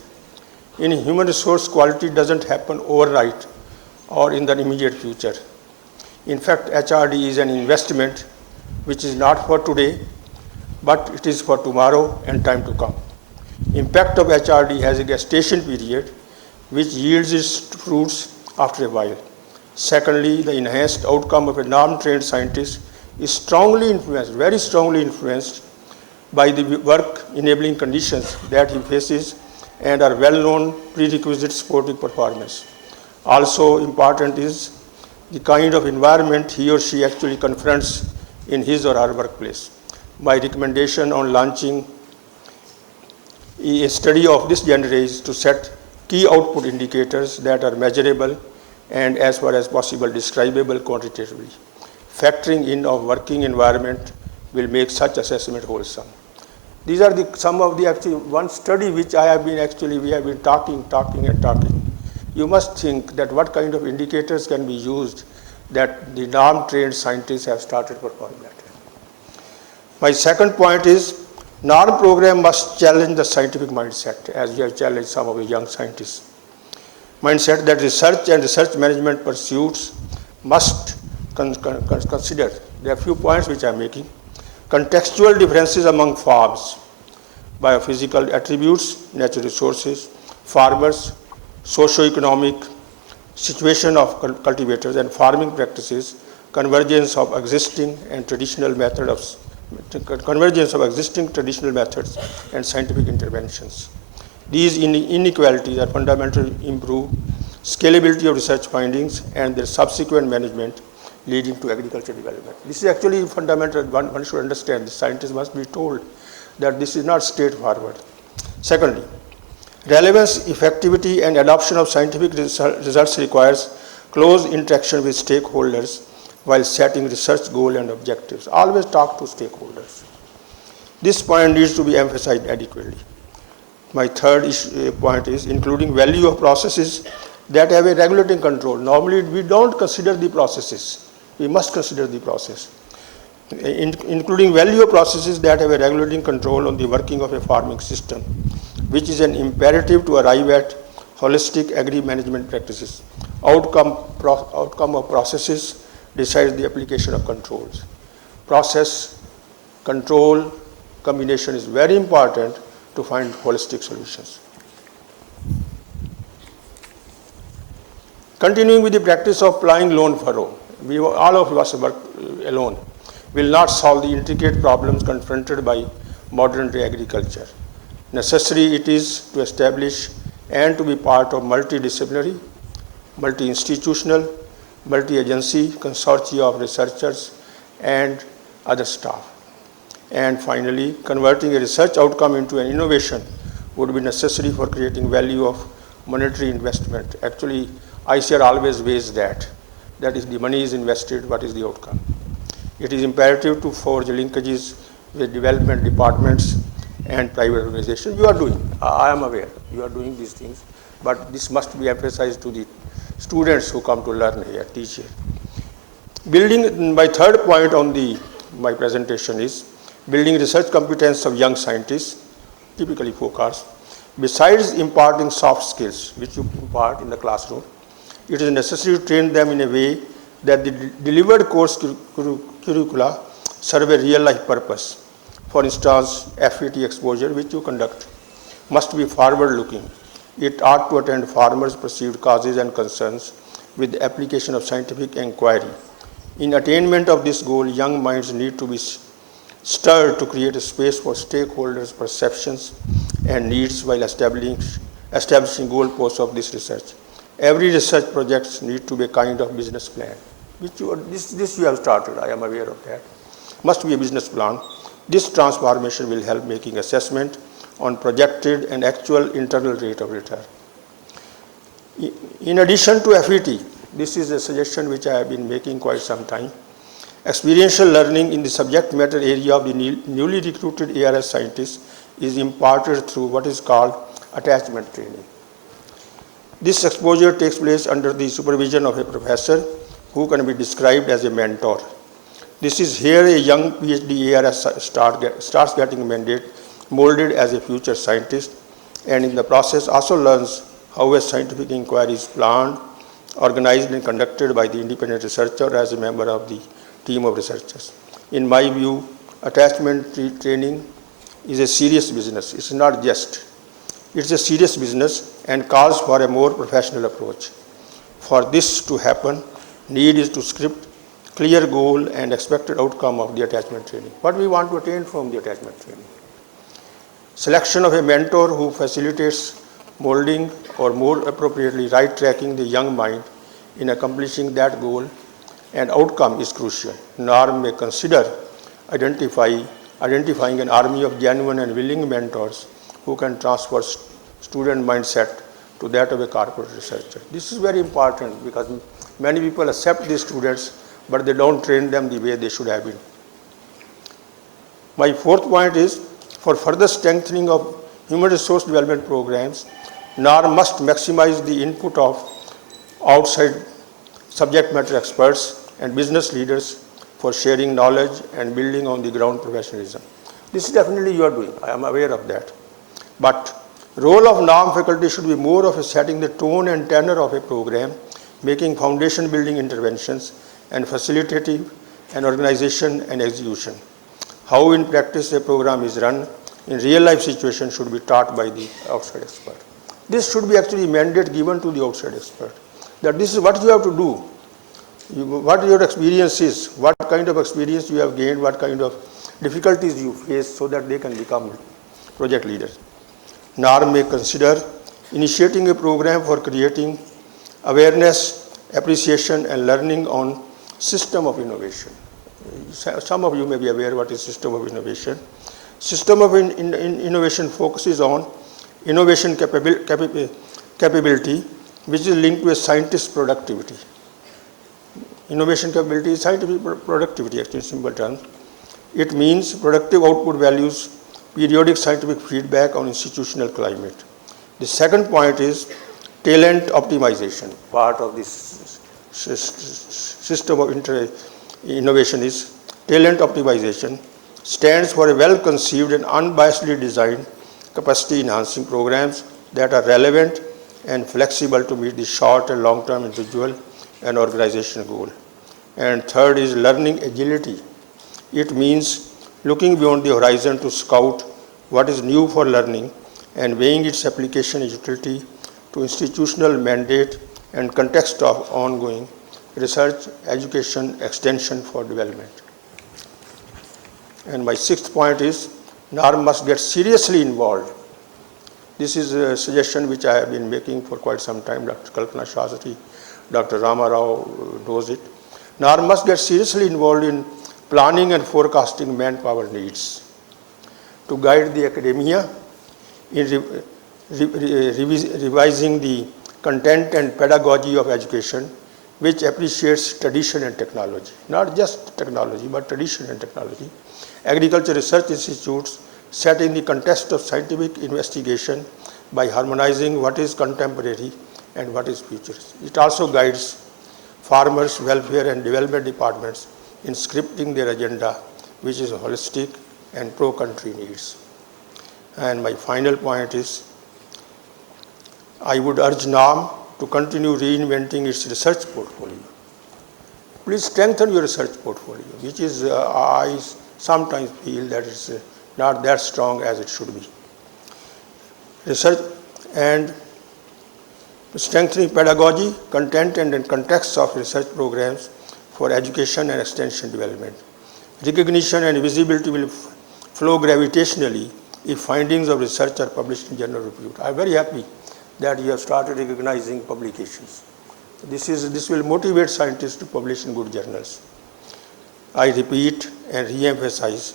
in human resource quality doesn't happen overnight or in the immediate future. In fact, HRD is an investment which is not for today, but it is for tomorrow and time to come. Impact of HRD has a gestation period which yields its fruits after a while. Secondly, the enhanced outcome of a NAARM-trained scientist is strongly influenced, very strongly influenced by the work enabling conditions that he faces and are well-known prerequisites supporting performance. Also important is the kind of environment he or she actually confronts in his or her workplace. My recommendation on launching a study of this genre is to set key output indicators that are measurable and as far as possible describable quantitatively. Factoring in of working environment will make such assessment wholesome. These are some of the one study which we have been talking. You must think that what kind of indicators can be used that the NAARM-trained scientists have started performing that. My second point is NAARM program must challenge the scientific mindset, as we have challenged some of the young scientists. Mindset that research and research management pursuits must consider. There are a few points which I am making. Contextual differences among farms, biophysical attributes, natural resources, farmers, socio-economic situation of cultivators and farming practices, convergence of existing traditional methods and scientific interventions. These inequalities are fundamental to improve scalability of research findings and their subsequent management leading to agriculture development. This is actually fundamental. One should understand. The scientists must be told that this is not straightforward. Secondly, relevance, effectivity, and adoption of scientific results requires close interaction with stakeholders while setting research goals and objectives. Always talk to stakeholders. This point needs to be emphasized adequately. My third point is including value of processes that have a regulating control. Normally, we don't consider the processes. We must consider the process. Including value of processes that have a regulating control on the working of a farming system, which is an imperative to arrive at holistic agri-management practices. Outcome of processes decides the application of controls. Process, control, combination is very important to find holistic solutions. Continuing with the practice of plying lone furrow, all of us work alone, will not solve the intricate problems confronted by modern day agriculture. Necessary it is to establish and to be part of multidisciplinary, multi-institutional, multi-agency consortia of researchers and other staff. And finally, converting a research outcome into an innovation would be necessary for creating value of monetary investment. Actually, ICAR always weighs that if the money is invested, what is the outcome? It is imperative to forge linkages with development departments and private organizations. You are doing, I am aware, you are doing these things, but this must be emphasized to the students who come to learn here, teach here. Building, my third point on my presentation is building research competence of young scientists, typically focused. Besides imparting soft skills, which you impart in the classroom, it is necessary to train them in a way that the delivered course curricula serve a real-life purpose. For instance, FET exposure, which you conduct, must be forward-looking. It ought to attend farmers' perceived causes and concerns with the application of scientific inquiry. In attainment of this goal, young minds need to be stirred to create a space for stakeholders' perceptions and needs while establishing goalposts of this research. every research project needs to be a kind of business plan, which this you have started, I am aware of that. Must be a business plan. This transformation will help making assessment on projected and actual internal rate of return. In addition to FET, this is a suggestion which I have been making quite some time. Experiential learning in the subject matter area of the newly recruited ARS scientists is imparted through what is called attachment training. This exposure takes place under the supervision of a professor who can be described as a mentor. This is here a young PhD ARS starts getting a mandate, molded as a future scientist, and in the process also learns how a scientific inquiry is planned, organized and conducted by the independent researcher as a member of the team of researchers. In my view, attachment training is a serious business. It's not just. It's a serious business and calls for a more professional approach. For this to happen, need is to script clear goal and expected outcome of the attachment training. What we want to attain from the attachment training. Selection of a mentor who facilitates molding or more appropriately right tracking the young mind in accomplishing that goal and outcome is crucial. NAARM may consider identifying an army of genuine and willing mentors who can transfer student mindset to that of a corporate researcher. This is very important because many people accept these students, but they don't train them the way they should have been. My fourth point is, for further strengthening of human resource development programs, NAARM must maximize the input of outside subject matter experts and business leaders for sharing knowledge and building on the ground professionalism. This is definitely you are doing, I am aware of that. But role of NAARM faculty should be more of a setting the tone and tenor of a program, making foundation building interventions and facilitating an organization and execution. How in practice a program is run in real life situation should be taught by the outside expert. This should be actually a mandate given to the outside expert, that this is what you have to do, what your experience is, what kind of experience you have gained, what kind of difficulties you face so that they can become project leaders. NAARM may consider initiating a program for creating awareness, appreciation and learning on system of innovation. Some of you may be aware what is system of innovation. System of innovation focuses on innovation capability which is linked to a scientist's productivity. Innovation capability is scientific productivity actually in simple terms. It means productive output values, periodic scientific feedback on institutional climate. The second point is talent optimization. Part of this system of innovation is talent optimization, stands for a well-conceived and unbiasedly designed capacity enhancing programs that are relevant and flexible to meet the short and long-term individual and organizational goal. And third is learning agility. It means looking beyond the horizon to scout what is new for learning and weighing its application and utility to institutional mandate and context of ongoing research, education, extension for development. And my sixth point is NAARM must get seriously involved. This is a suggestion which I have been making for quite some time. Dr. Kalpana Shastri, Dr. Rama Rao knows it. NAARM must get seriously involved in planning and forecasting manpower needs to guide the academia in revising the content and pedagogy of education, which appreciates tradition and technology. Not just technology, but tradition and technology. Agriculture research institutes set in the context of scientific investigation by harmonizing what is contemporary and what is futurist. It also guides farmers, welfare and development departments in scripting their agenda, which is holistic and pro-country needs. And my final point is, I would urge NAARM to continue reinventing its research portfolio. Please strengthen your research portfolio, which is, I sometimes feel that it's not that strong as it should be. Research and strengthening pedagogy, content and context of research programs for education and extension development. Recognition and visibility will flow gravitationally if findings of research are published in journal repute. I am very happy that you have started recognizing publications. This will motivate scientists to publish in good journals. I repeat and re-emphasize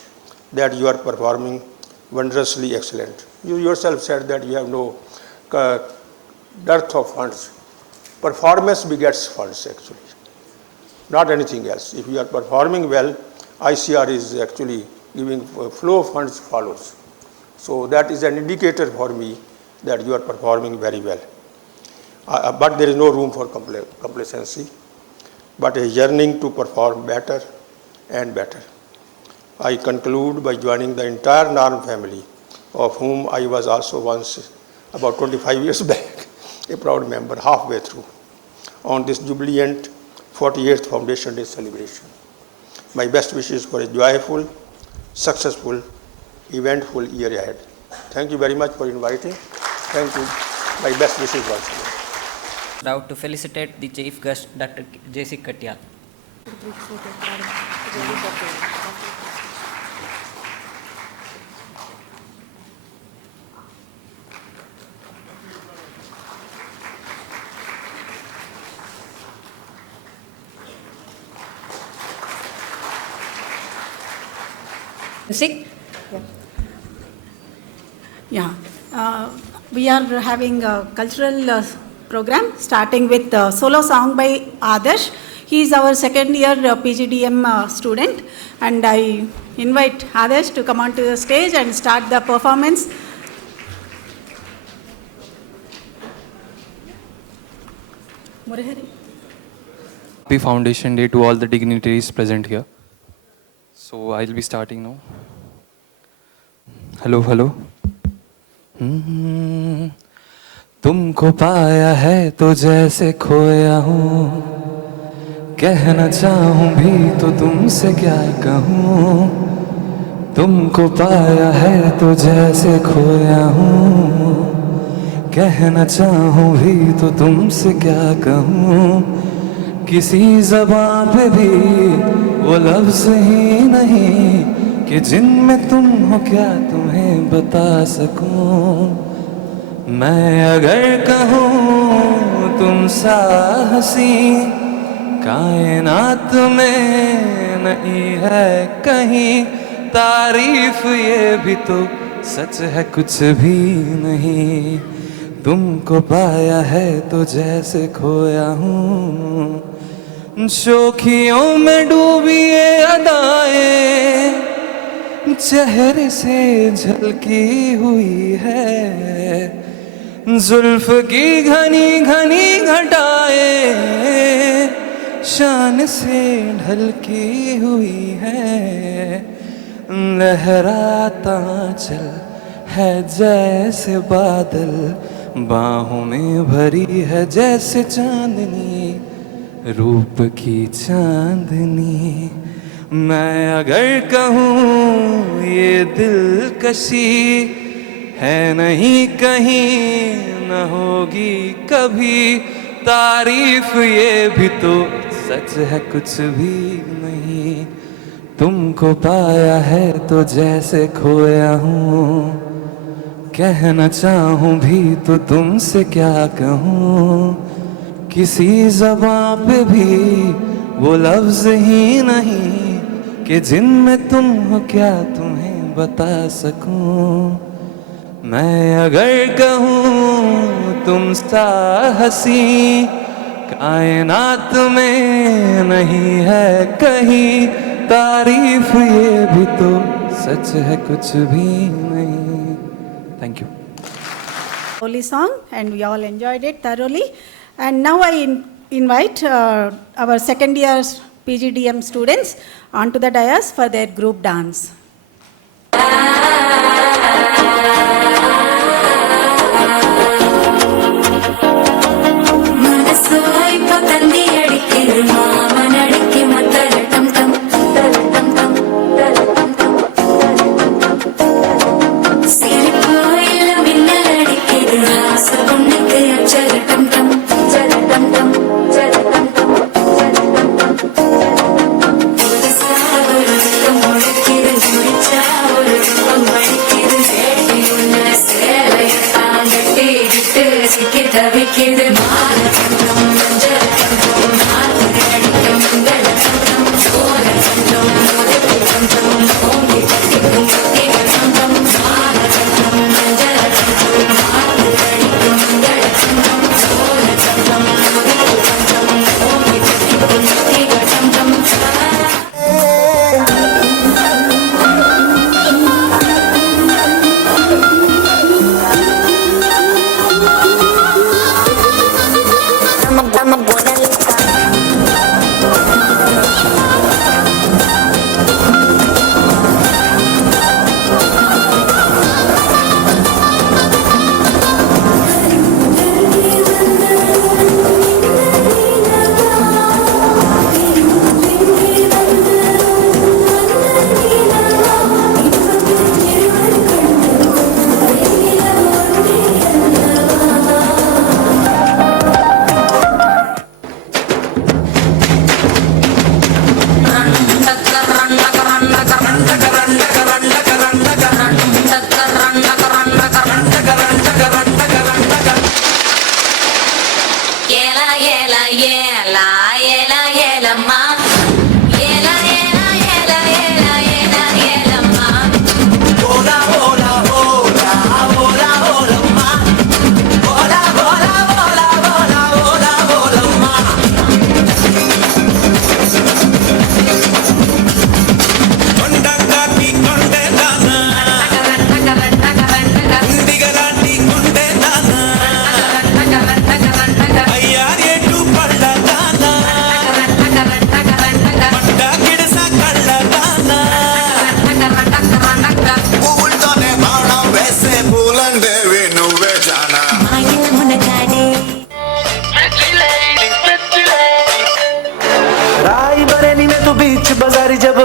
that you are performing wondrously excellent. You yourself said that you have no dearth of funds. Performance begets funds, actually, not anything else. If you are performing well, ICR is actually giving flow of funds follows. So that is an indicator for me that you are performing very well. But there is no room for complacency, but a yearning to perform better and better. I conclude by joining the entire NAARM family, of whom I was also once, about 25 years back, a proud member halfway through, on this jubilant 48th Foundation Day celebration. My best wishes for a joyful, successful, eventful year ahead. Thank you very much for inviting. Thank you. My best wishes once again. Now to felicitate the chief guest, Dr. J.C. Katyal. Music? Yeah, we are having a cultural program starting with a solo song by Adarsh. He is our second year PGDM student, and I invite Adarsh to come onto the stage and start the performance. Happy Foundation Day to all the dignitaries present here. So I'll be starting now. Hello, hello. तुमको पाया है तो जैसे खोया हूँ, कहना चाहूँ भी तो तुमसे क्या कहूँ. तुमको पाया है तो जैसे खोया हूँ, कहना चाहूँ भी तो तुमसे क्या कहूँ. किसी ज़बां पे भी वो लफ्ज़ ही नहीं कि जिनमें तुम हो क्या तुम्हें बता सकूं. मैं अगर कहूँ तुम सा हंसी कायनात में नहीं है कहीं. तारीफ ये भी तो सच है कुछ भी नहीं. तुमको पाया है तो जैसे खोया हूँ. शोखियों में डूबी ये अदाएं चेहरे से झलकी हुई है. जुल्फ की घनी घनी घटाएं शान से ढलकी हुई है. लहराता चल है जैसे बादल, बाहों में भरी है जैसे चांदनी, रूप की चांदनी. मैं अगर कहूँ ये दिलकशी है नहीं कहीं न होगी कभी. तारीफ ये भी तो सच है कुछ भी नहीं. तुमको पाया है तो जैसे खोया हूँ, कहना चाहूँ भी तो तुमसे क्या कहूँ. किसी ज़बां पे भी वो लफ्ज़ ही नहीं कि जिनमें तुम हो क्या तुम्हें बता सकूं. मैं अगर कहूँ तुम सा हंसी कायनात में नहीं है कहीं. तारीफ ये भी तो सच है कुछ भी नहीं. Thank you. Holy song, and we all enjoyed it thoroughly. And now I invite our second year PGDM students onto the dais for their group dance. Así que தவிக்குது மானசங்கம் மஞ்சள் கங்கம் மார்கழிக்கும் மங்கள சங்கம் சோழ சங்கம் முதல் சங்கம் ஓங்கி தட்டிக்கும் சத்திய சங்கம் மானசங்கம் மஞ்சள் கங்கம் மார்கழிக்கும் மங்கள சங்கம் சோழ சங்கம் முதல் சங்கம் ஓங்கி தட்டிக்கும் சத்திய சங்கம்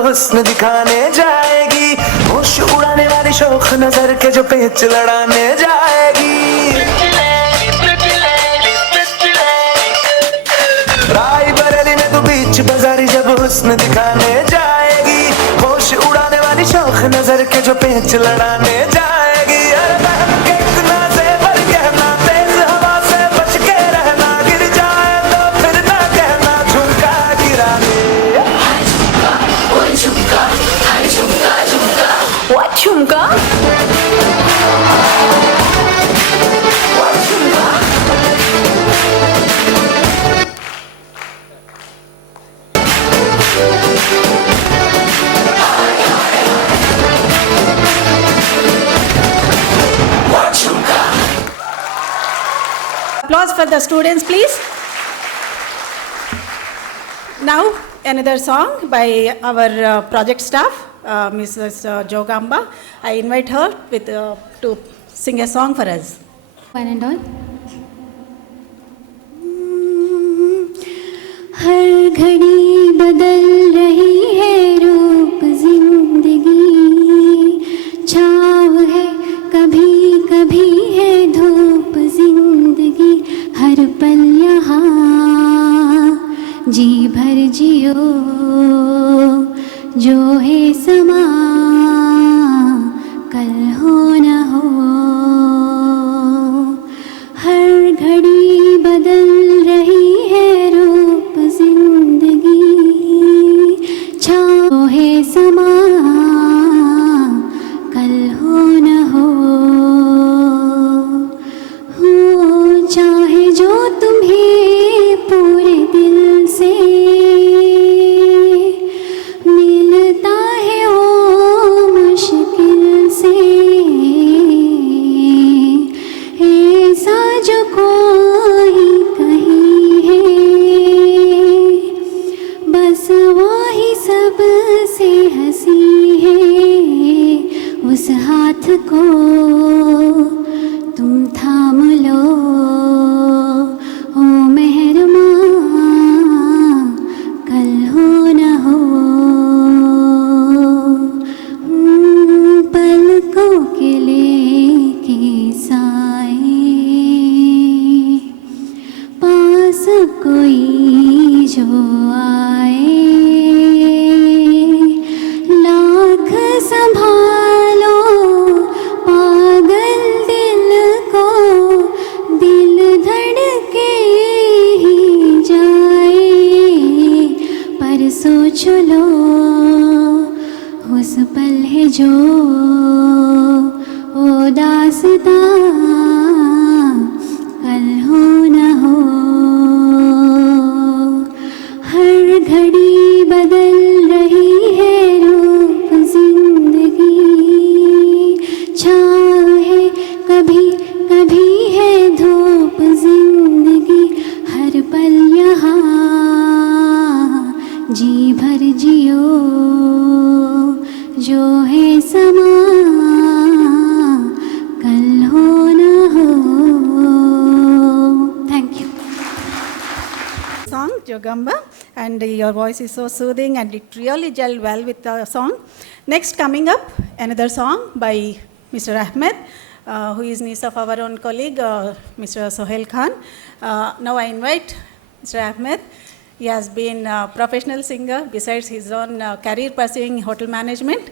हुस्न दिखाने जाएगी होश उड़ाने वाली शौक नजर के जो पेच लड़ाने जाएगी राय बरेली में तू बीच बाजारी जब हुस्न दिखाने जाएगी होश उड़ाने वाली शौक नजर के जो पेच लड़ाने जाएगी अरे बहन के इतना ज़ेवर कहना तेज हवा से बच के रहना गिर जाए तो फिर ना कहना झुमका गिरा दे What झुमका? Applause for the students, please. Now, another song by our project staff, Mrs. Jogamba. I invite her to sing a song for us. One and all. हर घड़ी बदल रही है रूप जिंदगी छाव है कभी कभी है धूप जिंदगी हर पल यहाँ जी भर जियो जो है समा कल हो न हो हर घड़ी बदल रही है रूप जिंदगी छाओ है समा कल हो न हो चाहे जो तुम्हें पूरे दिल से मिलता है वो मुश्किल से ऐसा जो कोई जो ओ दासता कल हो न हो, हर घड़ी बदल रही है रूप जिंदगी, छाँव है कभी कभी है धूप जिंदगी, हर पल यहाँ जी भर जियो, जो है समा कल हो न हो। Thank you. Song Jogamba, and your voice is so soothing and it really gelled well with the song. Next coming up, another song by Mr. Ahmed, who is niece of our own colleague, Mr. Sohail Khan. Now I invite Mr. Ahmed. He has been a professional singer besides his own career pursuing hotel management.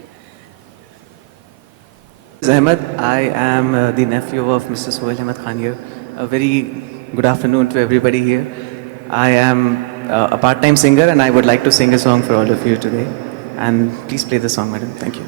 Ahmed, I am the nephew of Mr. Sohail Ahmed Khan here. A very good afternoon to everybody here. I am a part-time singer and I would like to sing a song for all of you today. And please play the song, madam. Thank you.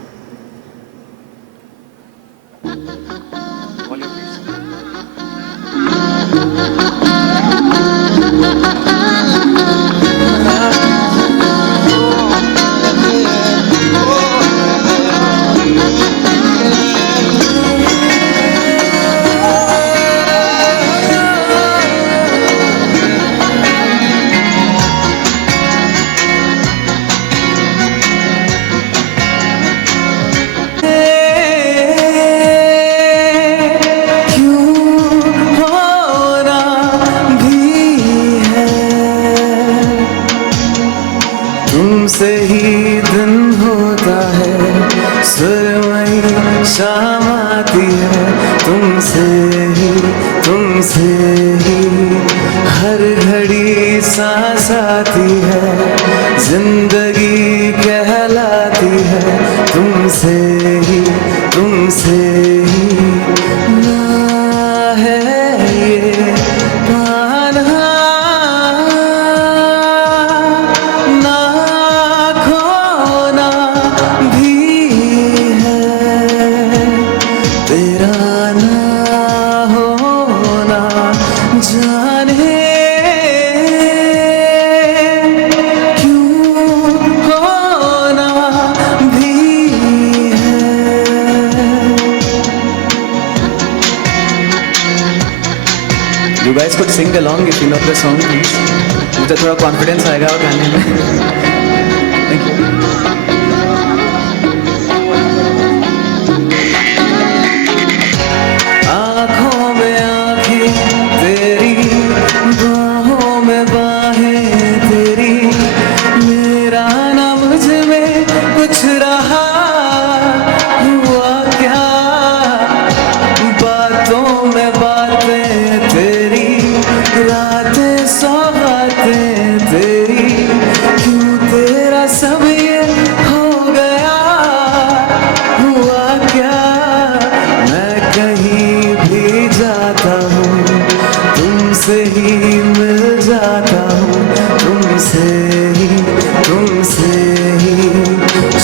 तुमसे ही दिन होता है, सुरमई शाम आती है, तुमसे ही हर घड़ी सांस आती है, जिंदगी कहलाती है, तुमसे ही ना है ये पाना, ना खोना भी है, तेरा ना होना जाने क्यों होना भी है। You guys could sing along if you know the song, please. मुझे थोड़ा confidence आएगा गाने में. Thank you. आँखों में आँखें तेरी, बाहों में बाहें तेरी, मेरा ना मुझ में कुछ रहा हुआ क्या, बातों में बातें तेरी, रातें सौगातें तेरी, क्यों तेरा सब ये हो गया, हुआ क्या, मैं कहीं भी जाता हूँ, तुमसे ही मिल जाता हूँ, तुमसे ही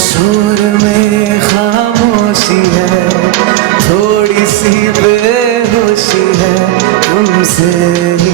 शोर में खामोशी है, थोड़ी सी बेहोशी है, तुमसे ही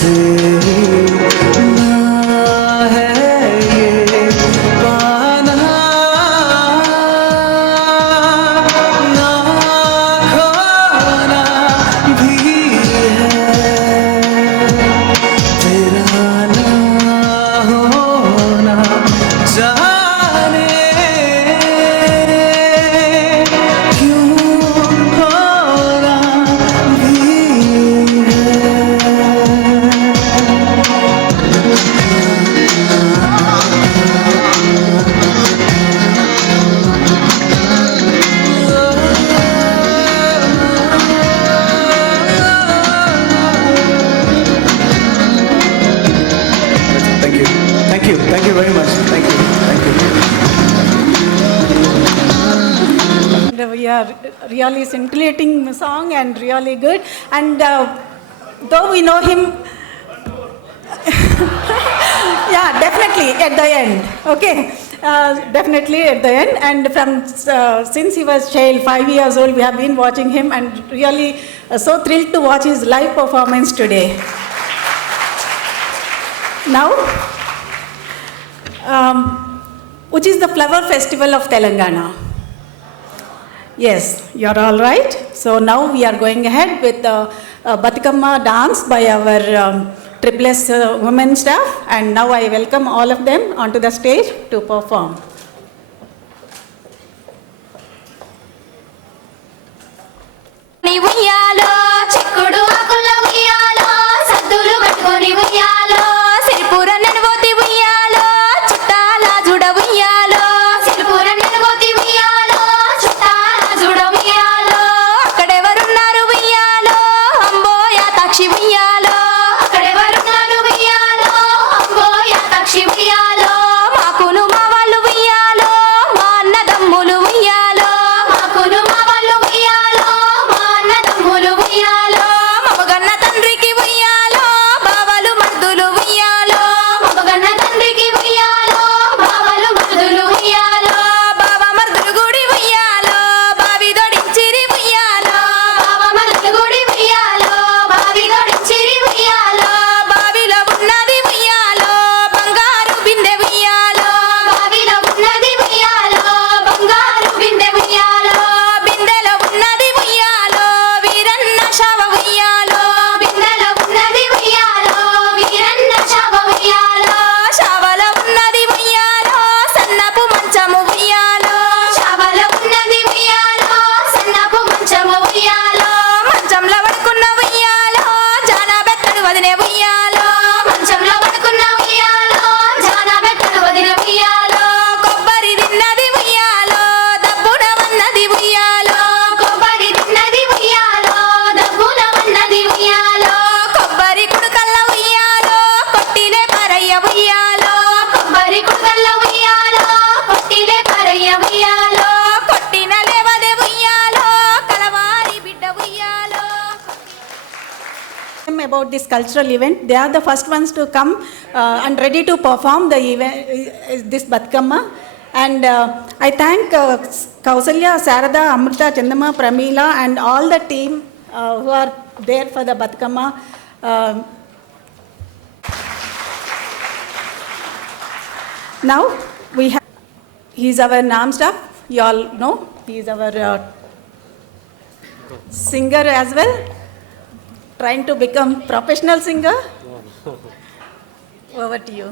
से ना है ये पाना ना खोना भी है तेरा ना होना जाने क्यों होना भी Thank you. Thank you. Thank you very much. Thank you. Thank you. We are really scintillating song and really good. And though we know him, yeah, definitely at the end. Okay, definitely at the end. And from since he was child, 5 years old, we have been watching him, and really so thrilled to watch his live performance today. Now, which is the Flower Festival of Telangana? Yes, you're all right. So now we are going ahead with the Batukamma dance by our Triple-S women staff, and now I welcome all of them onto the stage to perform. ఉయ్యాలో చిక్కుడు ఆకుల ఉయ్యాలో సద్దులు కట్టుకొని ఉయ్యాలో సిరిపుర నెనవోతి ఉయ్యాలో చుట్టాల జుడ ఉయ్యాలో సిరిపుర నెనవోతి ఉయ్యాలో చుట్టాల జుడ ఉయ్యాలో అక్కడెవరున్నారు ఉయ్యాలో అంబోయ తాక్షి ఉయ్యాలో అక్కడెవరున్నారు ఉయ్యాలో అంబోయ తాక్షి ఉయ్యాలో మాకును మా వాళ్ళు ఉయ్యాలో మా అన్నదమ్ములు ఉయ్యాలో మాకును మా వాళ్ళు ఉయ్యాలో మా అన్నదమ్ములు ఉయ్యాలో మమగన్న తండ్రికి ఉయ్యాలో బావలు మర్దులు ఉయ్యాలో మమగన్న తండ్రికి ఉయ్యాలో బావలు మర్దులు ఉయ్యాలో బావ మర్దులు గుడి ఉయ్యాలో బావి దొడించిరి ఉయ్యాలో బావ మర్దులు గుడి ఉయ్యాలో బావి దొడించిరి ఉయ్యాలో బావిలో ఉన్నది ఉయ్యాలో బంగారు బిందె ఉయ్యాలో బావిలో ఉన్నది ఉయ్యాలో బంగారు బిందె ఉయ్యాలో బిందెలో ఉన్నది ఉయ్యాలో వీరన్న శవ ఉయ్యాలో బిందెలో ఉన్నది ఉయ్యాలో వీరన్న శవ ఉయ్యాలో శవలో ఉన్నది ఉయ్యాలో సన్నపు మంచము ఉయ్యాలో శవలో ఉన్నది ఉయ్యాలో సన్నపు మంచము ఉయ్యాలో మంచంలో పడుకున్న ఉయ్యాలో జానా బెత్తడు వదినే ఉయ్యాలో మంచంలో పడుకున్న ఉయ్యాలో జానా బెత్తడు వదినే ఉయ్యాలో కొబ్బరి తిన్నది ఉయ్యాలో దబ్బున వన్నది ఉయ్యాలో కొబ్బరి తిన్నది ఉయ్యాలో దబ్బున వన్నది ఉయ్యాలో కొబ్బరి కుడుకల్ల ఉయ్యాలో కొట్టిలే పరయ్య ఉయ్యాలో కొబ్బరి కుడుకల్ల ఉయ్యాలో కొట్టిలే పరయ్య ఉయ్యాలో కొట్టిన లేవదే ఉయ్యాలో కలవారి బిడ్డ ఉయ్యాలో. About this cultural event, they are the first ones to come and ready to perform the event, this Batukamma. And I thank Kausalya, Sarada, Amrita, Chandama, Pramila, and all the team who are there for the Batukamma. Now we have, he is our NAARM staff, you all know, he is our singer as well, trying to become professional singer. Over to you.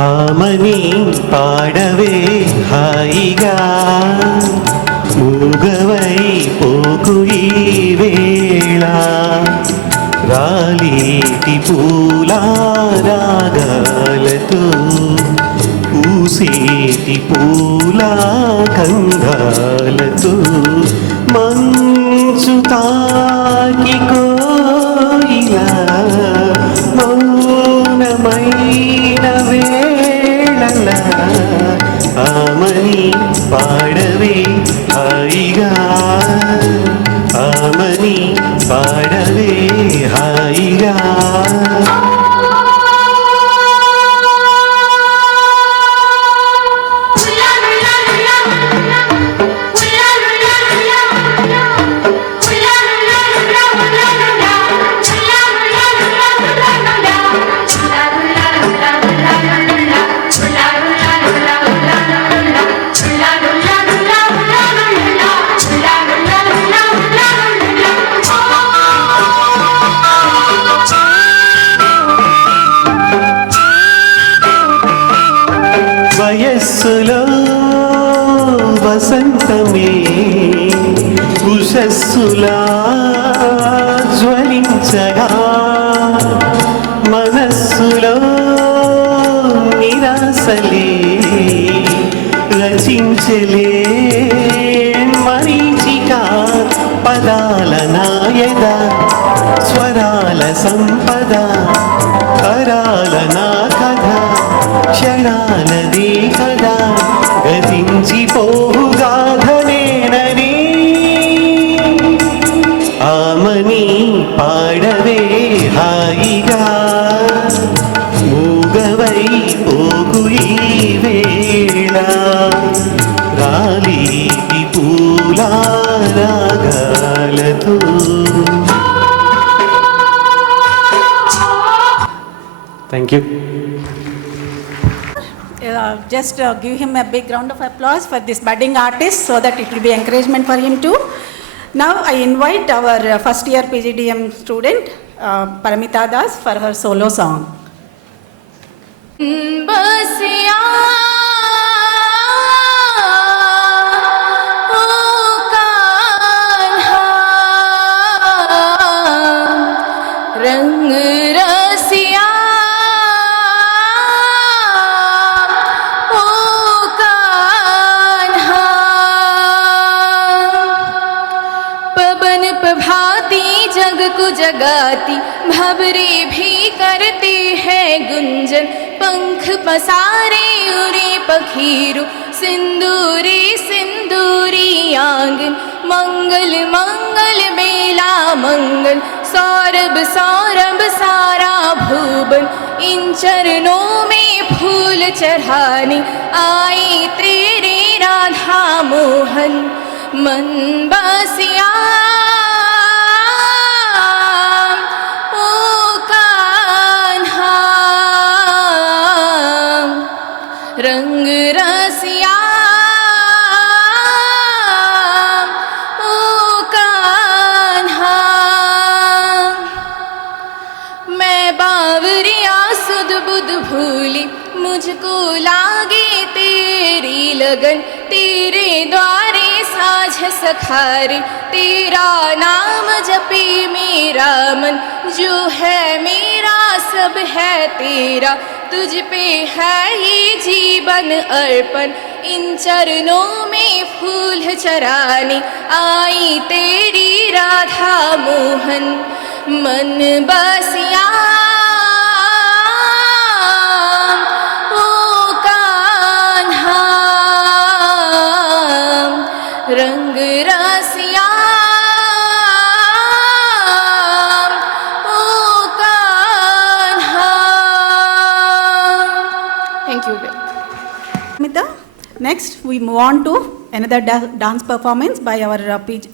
Amani పాడవే హాయిగా మూగవై పోకు ఈ వేళ రాలేటి పూల రాగాలతో పూసేటి పూల కంగాలతో మంచు తాకి కోయిలా మౌనమైన వేళలా ఆమని పాడవే వసంతమే ఉషస్సులా జ్వలించగా మనస్సులో నిరాశలే రచించలే మరీచిక పదాల నాయద స్వరాల సంపద కరాల నా కథ క్షణాలదే కదా గతించిపోగాధనేనని ఆమని పాడవే హాయిగా మూగవై పోగు ఈ వేళ రాలికి పూల రాగాలతో. Thank you. Just give him a big round of applause for this budding artist so that it will be encouragement for him too. Now I invite our first year PGDM student Paramita Das for her solo song. बसिया ओ कान्हा रंग रसिया ओ कान्हा पवन प्रभाती जग को जगाती भंवरे भी करते हैं गुंजन पंख पसारे उड़े पखीरू सिंदूरी सिंदूरी आंगन मंगल मंगल बेला मंगल सौरभ सौरभ सारा भुवन इन चरणों में फूल चढ़ाने आई तेरे राधा मोहन मन बसिया ओ कान्हा रंग रसिया ओ कान्हा मैं बावरिया सुध बुध भूली मुझको लागे तेरी लगन तेरे द्वारे साझ सखारे तेरा नाम जपे मेरा मन जो है मेरा सब है तेरा तुझ पे है ये जीवन अर्पण इन चरणों में फूल चराने आई तेरी राधा मोहन मन बसिया ओ कान्हा रंग रसिया ओ Kanha. Thank you. Paramita, next we move on to another dance performance by our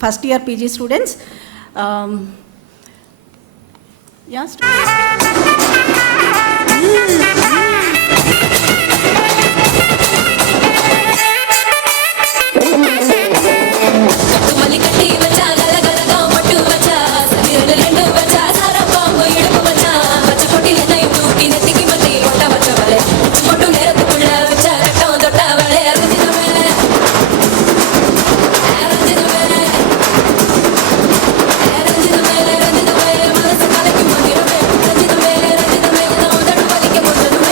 first year PG students. Yes. Thank you.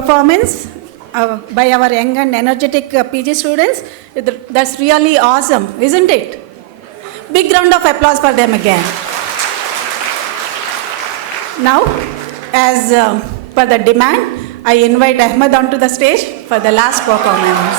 performance by our young and energetic PG students. That's really awesome, isn't it? Big round of applause for them again. Now, as per the demand, I invite Ahmed onto the stage for the last performance.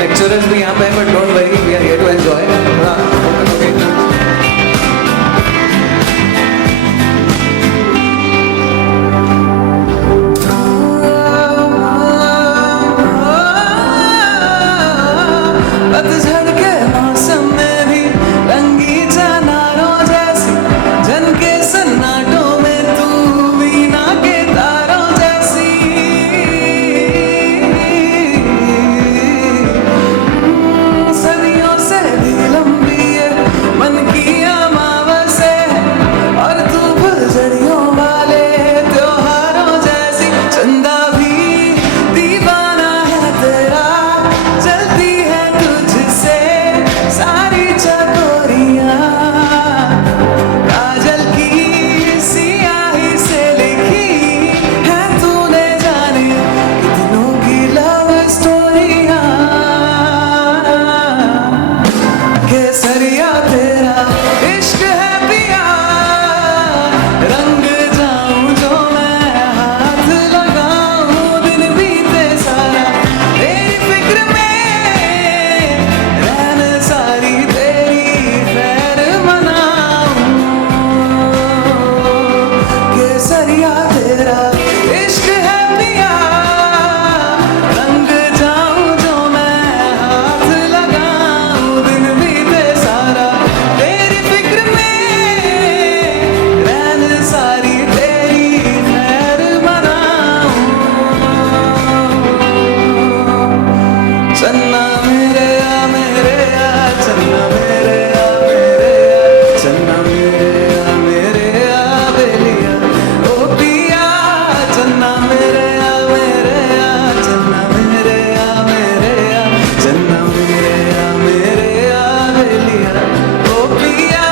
lecturers भी यहाँ पे हैं, but don't worry, we are here to enjoy. पतझड़ के मौसम में भी रंगी चनारों जैसी झनके सन्नाटों में तू वीणा के तारों जैसी सदियों से भी लंबी है मन की अमावस्या और तू फुलझड़ियों वाले त्योहारों जैसी चंदा भी दीवाना है तेरा जलती है तुझसे सारी चकोरियां काजल की सियाही से लिखी है तूने जाने कितनों की लव स्टोरियां केसरिया तेरा इश्क है पिया रंग जाऊं जो मैं हाथ लगाऊं दिन बीते सारा तेरी फिक्र में रहन सारी तेरी खैर मनाऊं केसरिया तेरा इश्क है पिया रंग जाऊं जो मैं हाथ लगाऊं दिन बीते सारा तेरी फिक्र में रहन सारी तेरी खैर मनाऊं चन्ना मेरे आ चन्ना मेरे आ चन्ना मेरे आ बेलिया ओ पिया चन्ना मेरे आ चन्ना मेरे आ चन्ना मेरे आ बेलिया ओ पिया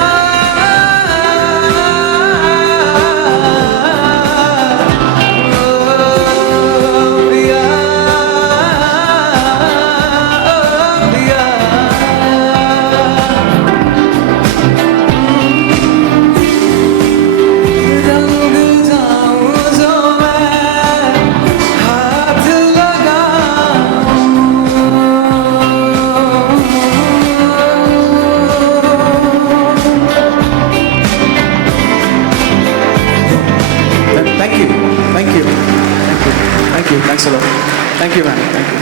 रंग जाऊं जो मैं हाथ लगाऊं Thank you. Thanks a lot. Thank you, man. Thank you.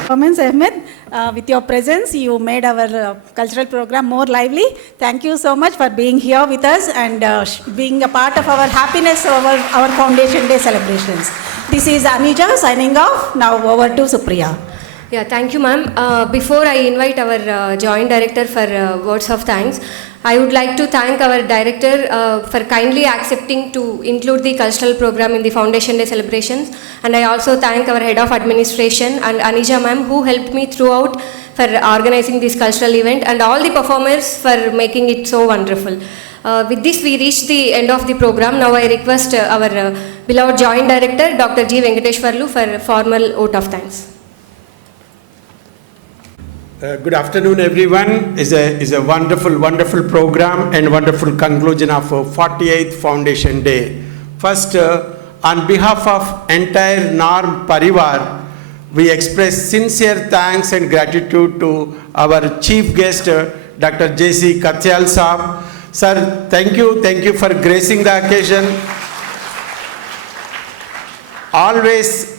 Performance, Ahmed. With your presence, you made our cultural program more lively. Thank you so much for being here with us and being a part of our happiness over our Foundation Day celebrations. This is Anija signing off. Now over to Supriya. Yeah, thank you, ma'am. Before I invite our Joint Director for words of thanks, I would like to thank our Director for kindly accepting to include the cultural program in the Foundation Day celebrations. And I also thank our Head of Administration and Anija ma'am, who helped me throughout for organizing this cultural event, and all the performers for making it so wonderful. With this, we reach the end of the program. Now I request our beloved Joint Director, Dr. G. Venkateshwarlu, for formal vote of thanks. Good afternoon, everyone. Is a wonderful program and wonderful conclusion of 48th Foundation Day. First, on behalf of entire NAARM Parivar, we express sincere thanks and gratitude to our chief guest, Dr. J.C. Katyal Saab. Sir, thank you for gracing the occasion. Always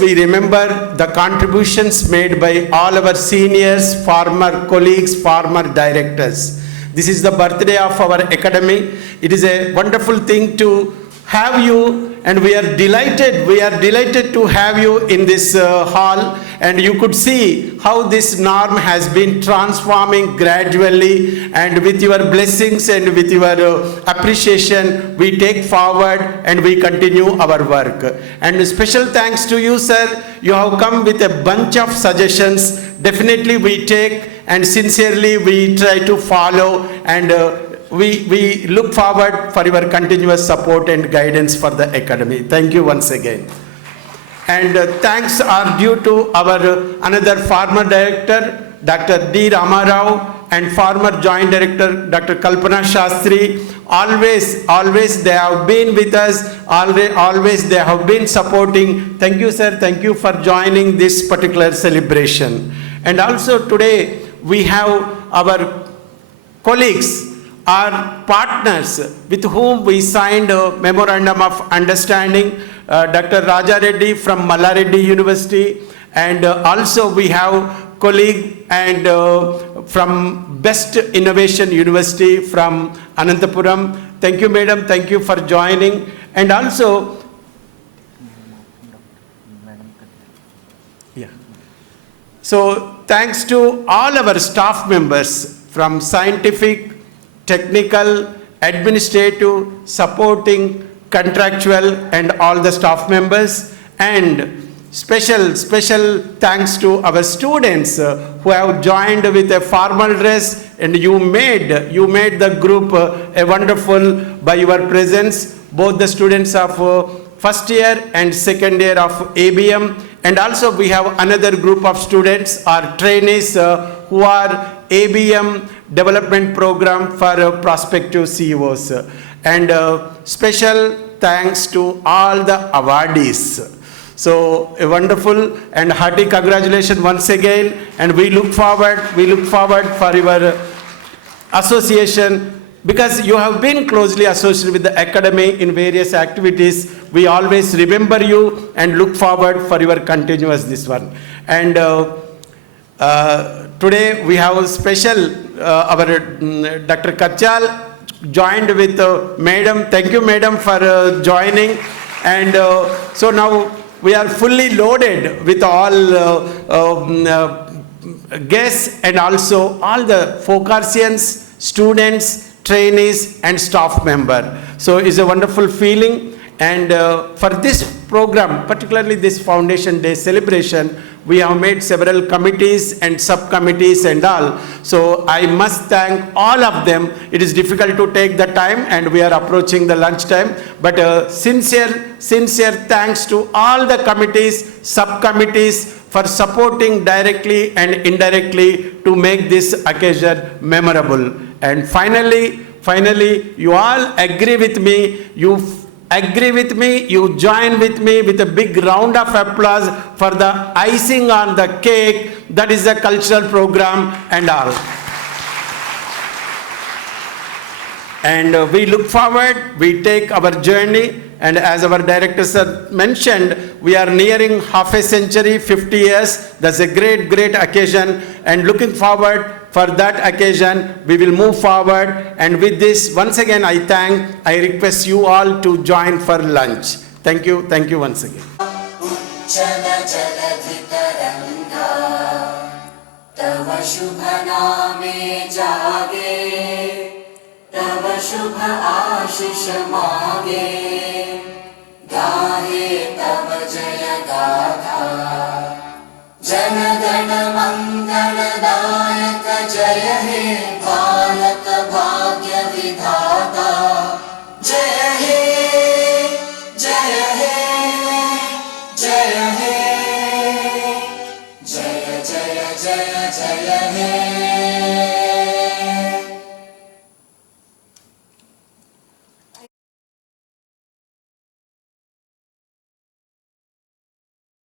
we remember the contributions made by all our seniors, former colleagues, former directors. This is the birthday of our academy. It is a wonderful thing to have you, and we are delighted to have you in this hall, and you could see how this NAARM has been transforming gradually, and with your blessings and with your appreciation, we take forward and we continue our work. And special thanks to you, sir. You have come with a bunch of suggestions. Definitely we take, and sincerely we try to follow, and we look forward for your continuous support and guidance for the academy. Thank you once again. And thanks are due to our another former director, Dr. D. Ramarao, and former joint director, Dr. Kalpana Shastri. Always they have been with us, always they have been supporting. Thank you, sir. Thank you for joining this particular celebration. And also today we have our colleagues, our partners with whom we signed a memorandum of understanding, Dr. Raja Reddy from Mallareddy University, and also we have colleague and from Best Innovation University from Anantapuram. Thank you, madam. Thank you for joining. And also, so thanks to all our staff members from scientific, technical, administrative, supporting, contractual, and all the staff members. And special thanks to our students who have joined with a formal dress, and you made the group a wonderful by your presence, both the students of first year and second year of ABM. And also we have another group of students or trainees who are ABM development program for prospective CEOs. And special thanks to all the awardees. So a wonderful and hearty congratulations once again, and we look forward for your association, because you have been closely associated with the academy in various activities. We always remember you and look forward for your continuous this one. And today we have a special, our Dr. Katyal joined with madam. Thank you, madam, for joining. And so now we are fully loaded with all guests and also all the Focarsians, students, trainees, and staff member. So it's a wonderful feeling. And for this program, particularly this Foundation Day celebration, we have made several committees and subcommittees and all. So I must thank all of them. It is difficult to take the time, and we are approaching the lunch time. But sincere thanks to all the committees, subcommittees for supporting directly and indirectly to make this occasion memorable. And finally, you all agree with me. You join with me with a big round of applause for the icing on the cake, that is the cultural program and all. And we look forward, we take our journey, and as our director sir mentioned, we are nearing half a century, 50 years. That's a great occasion, and looking forward for that occasion, we will move forward. And with this, once again, I request you all to join for lunch. Thank you once again. तव शुभ नामे जागे, तव शुभ आशीष मांगे।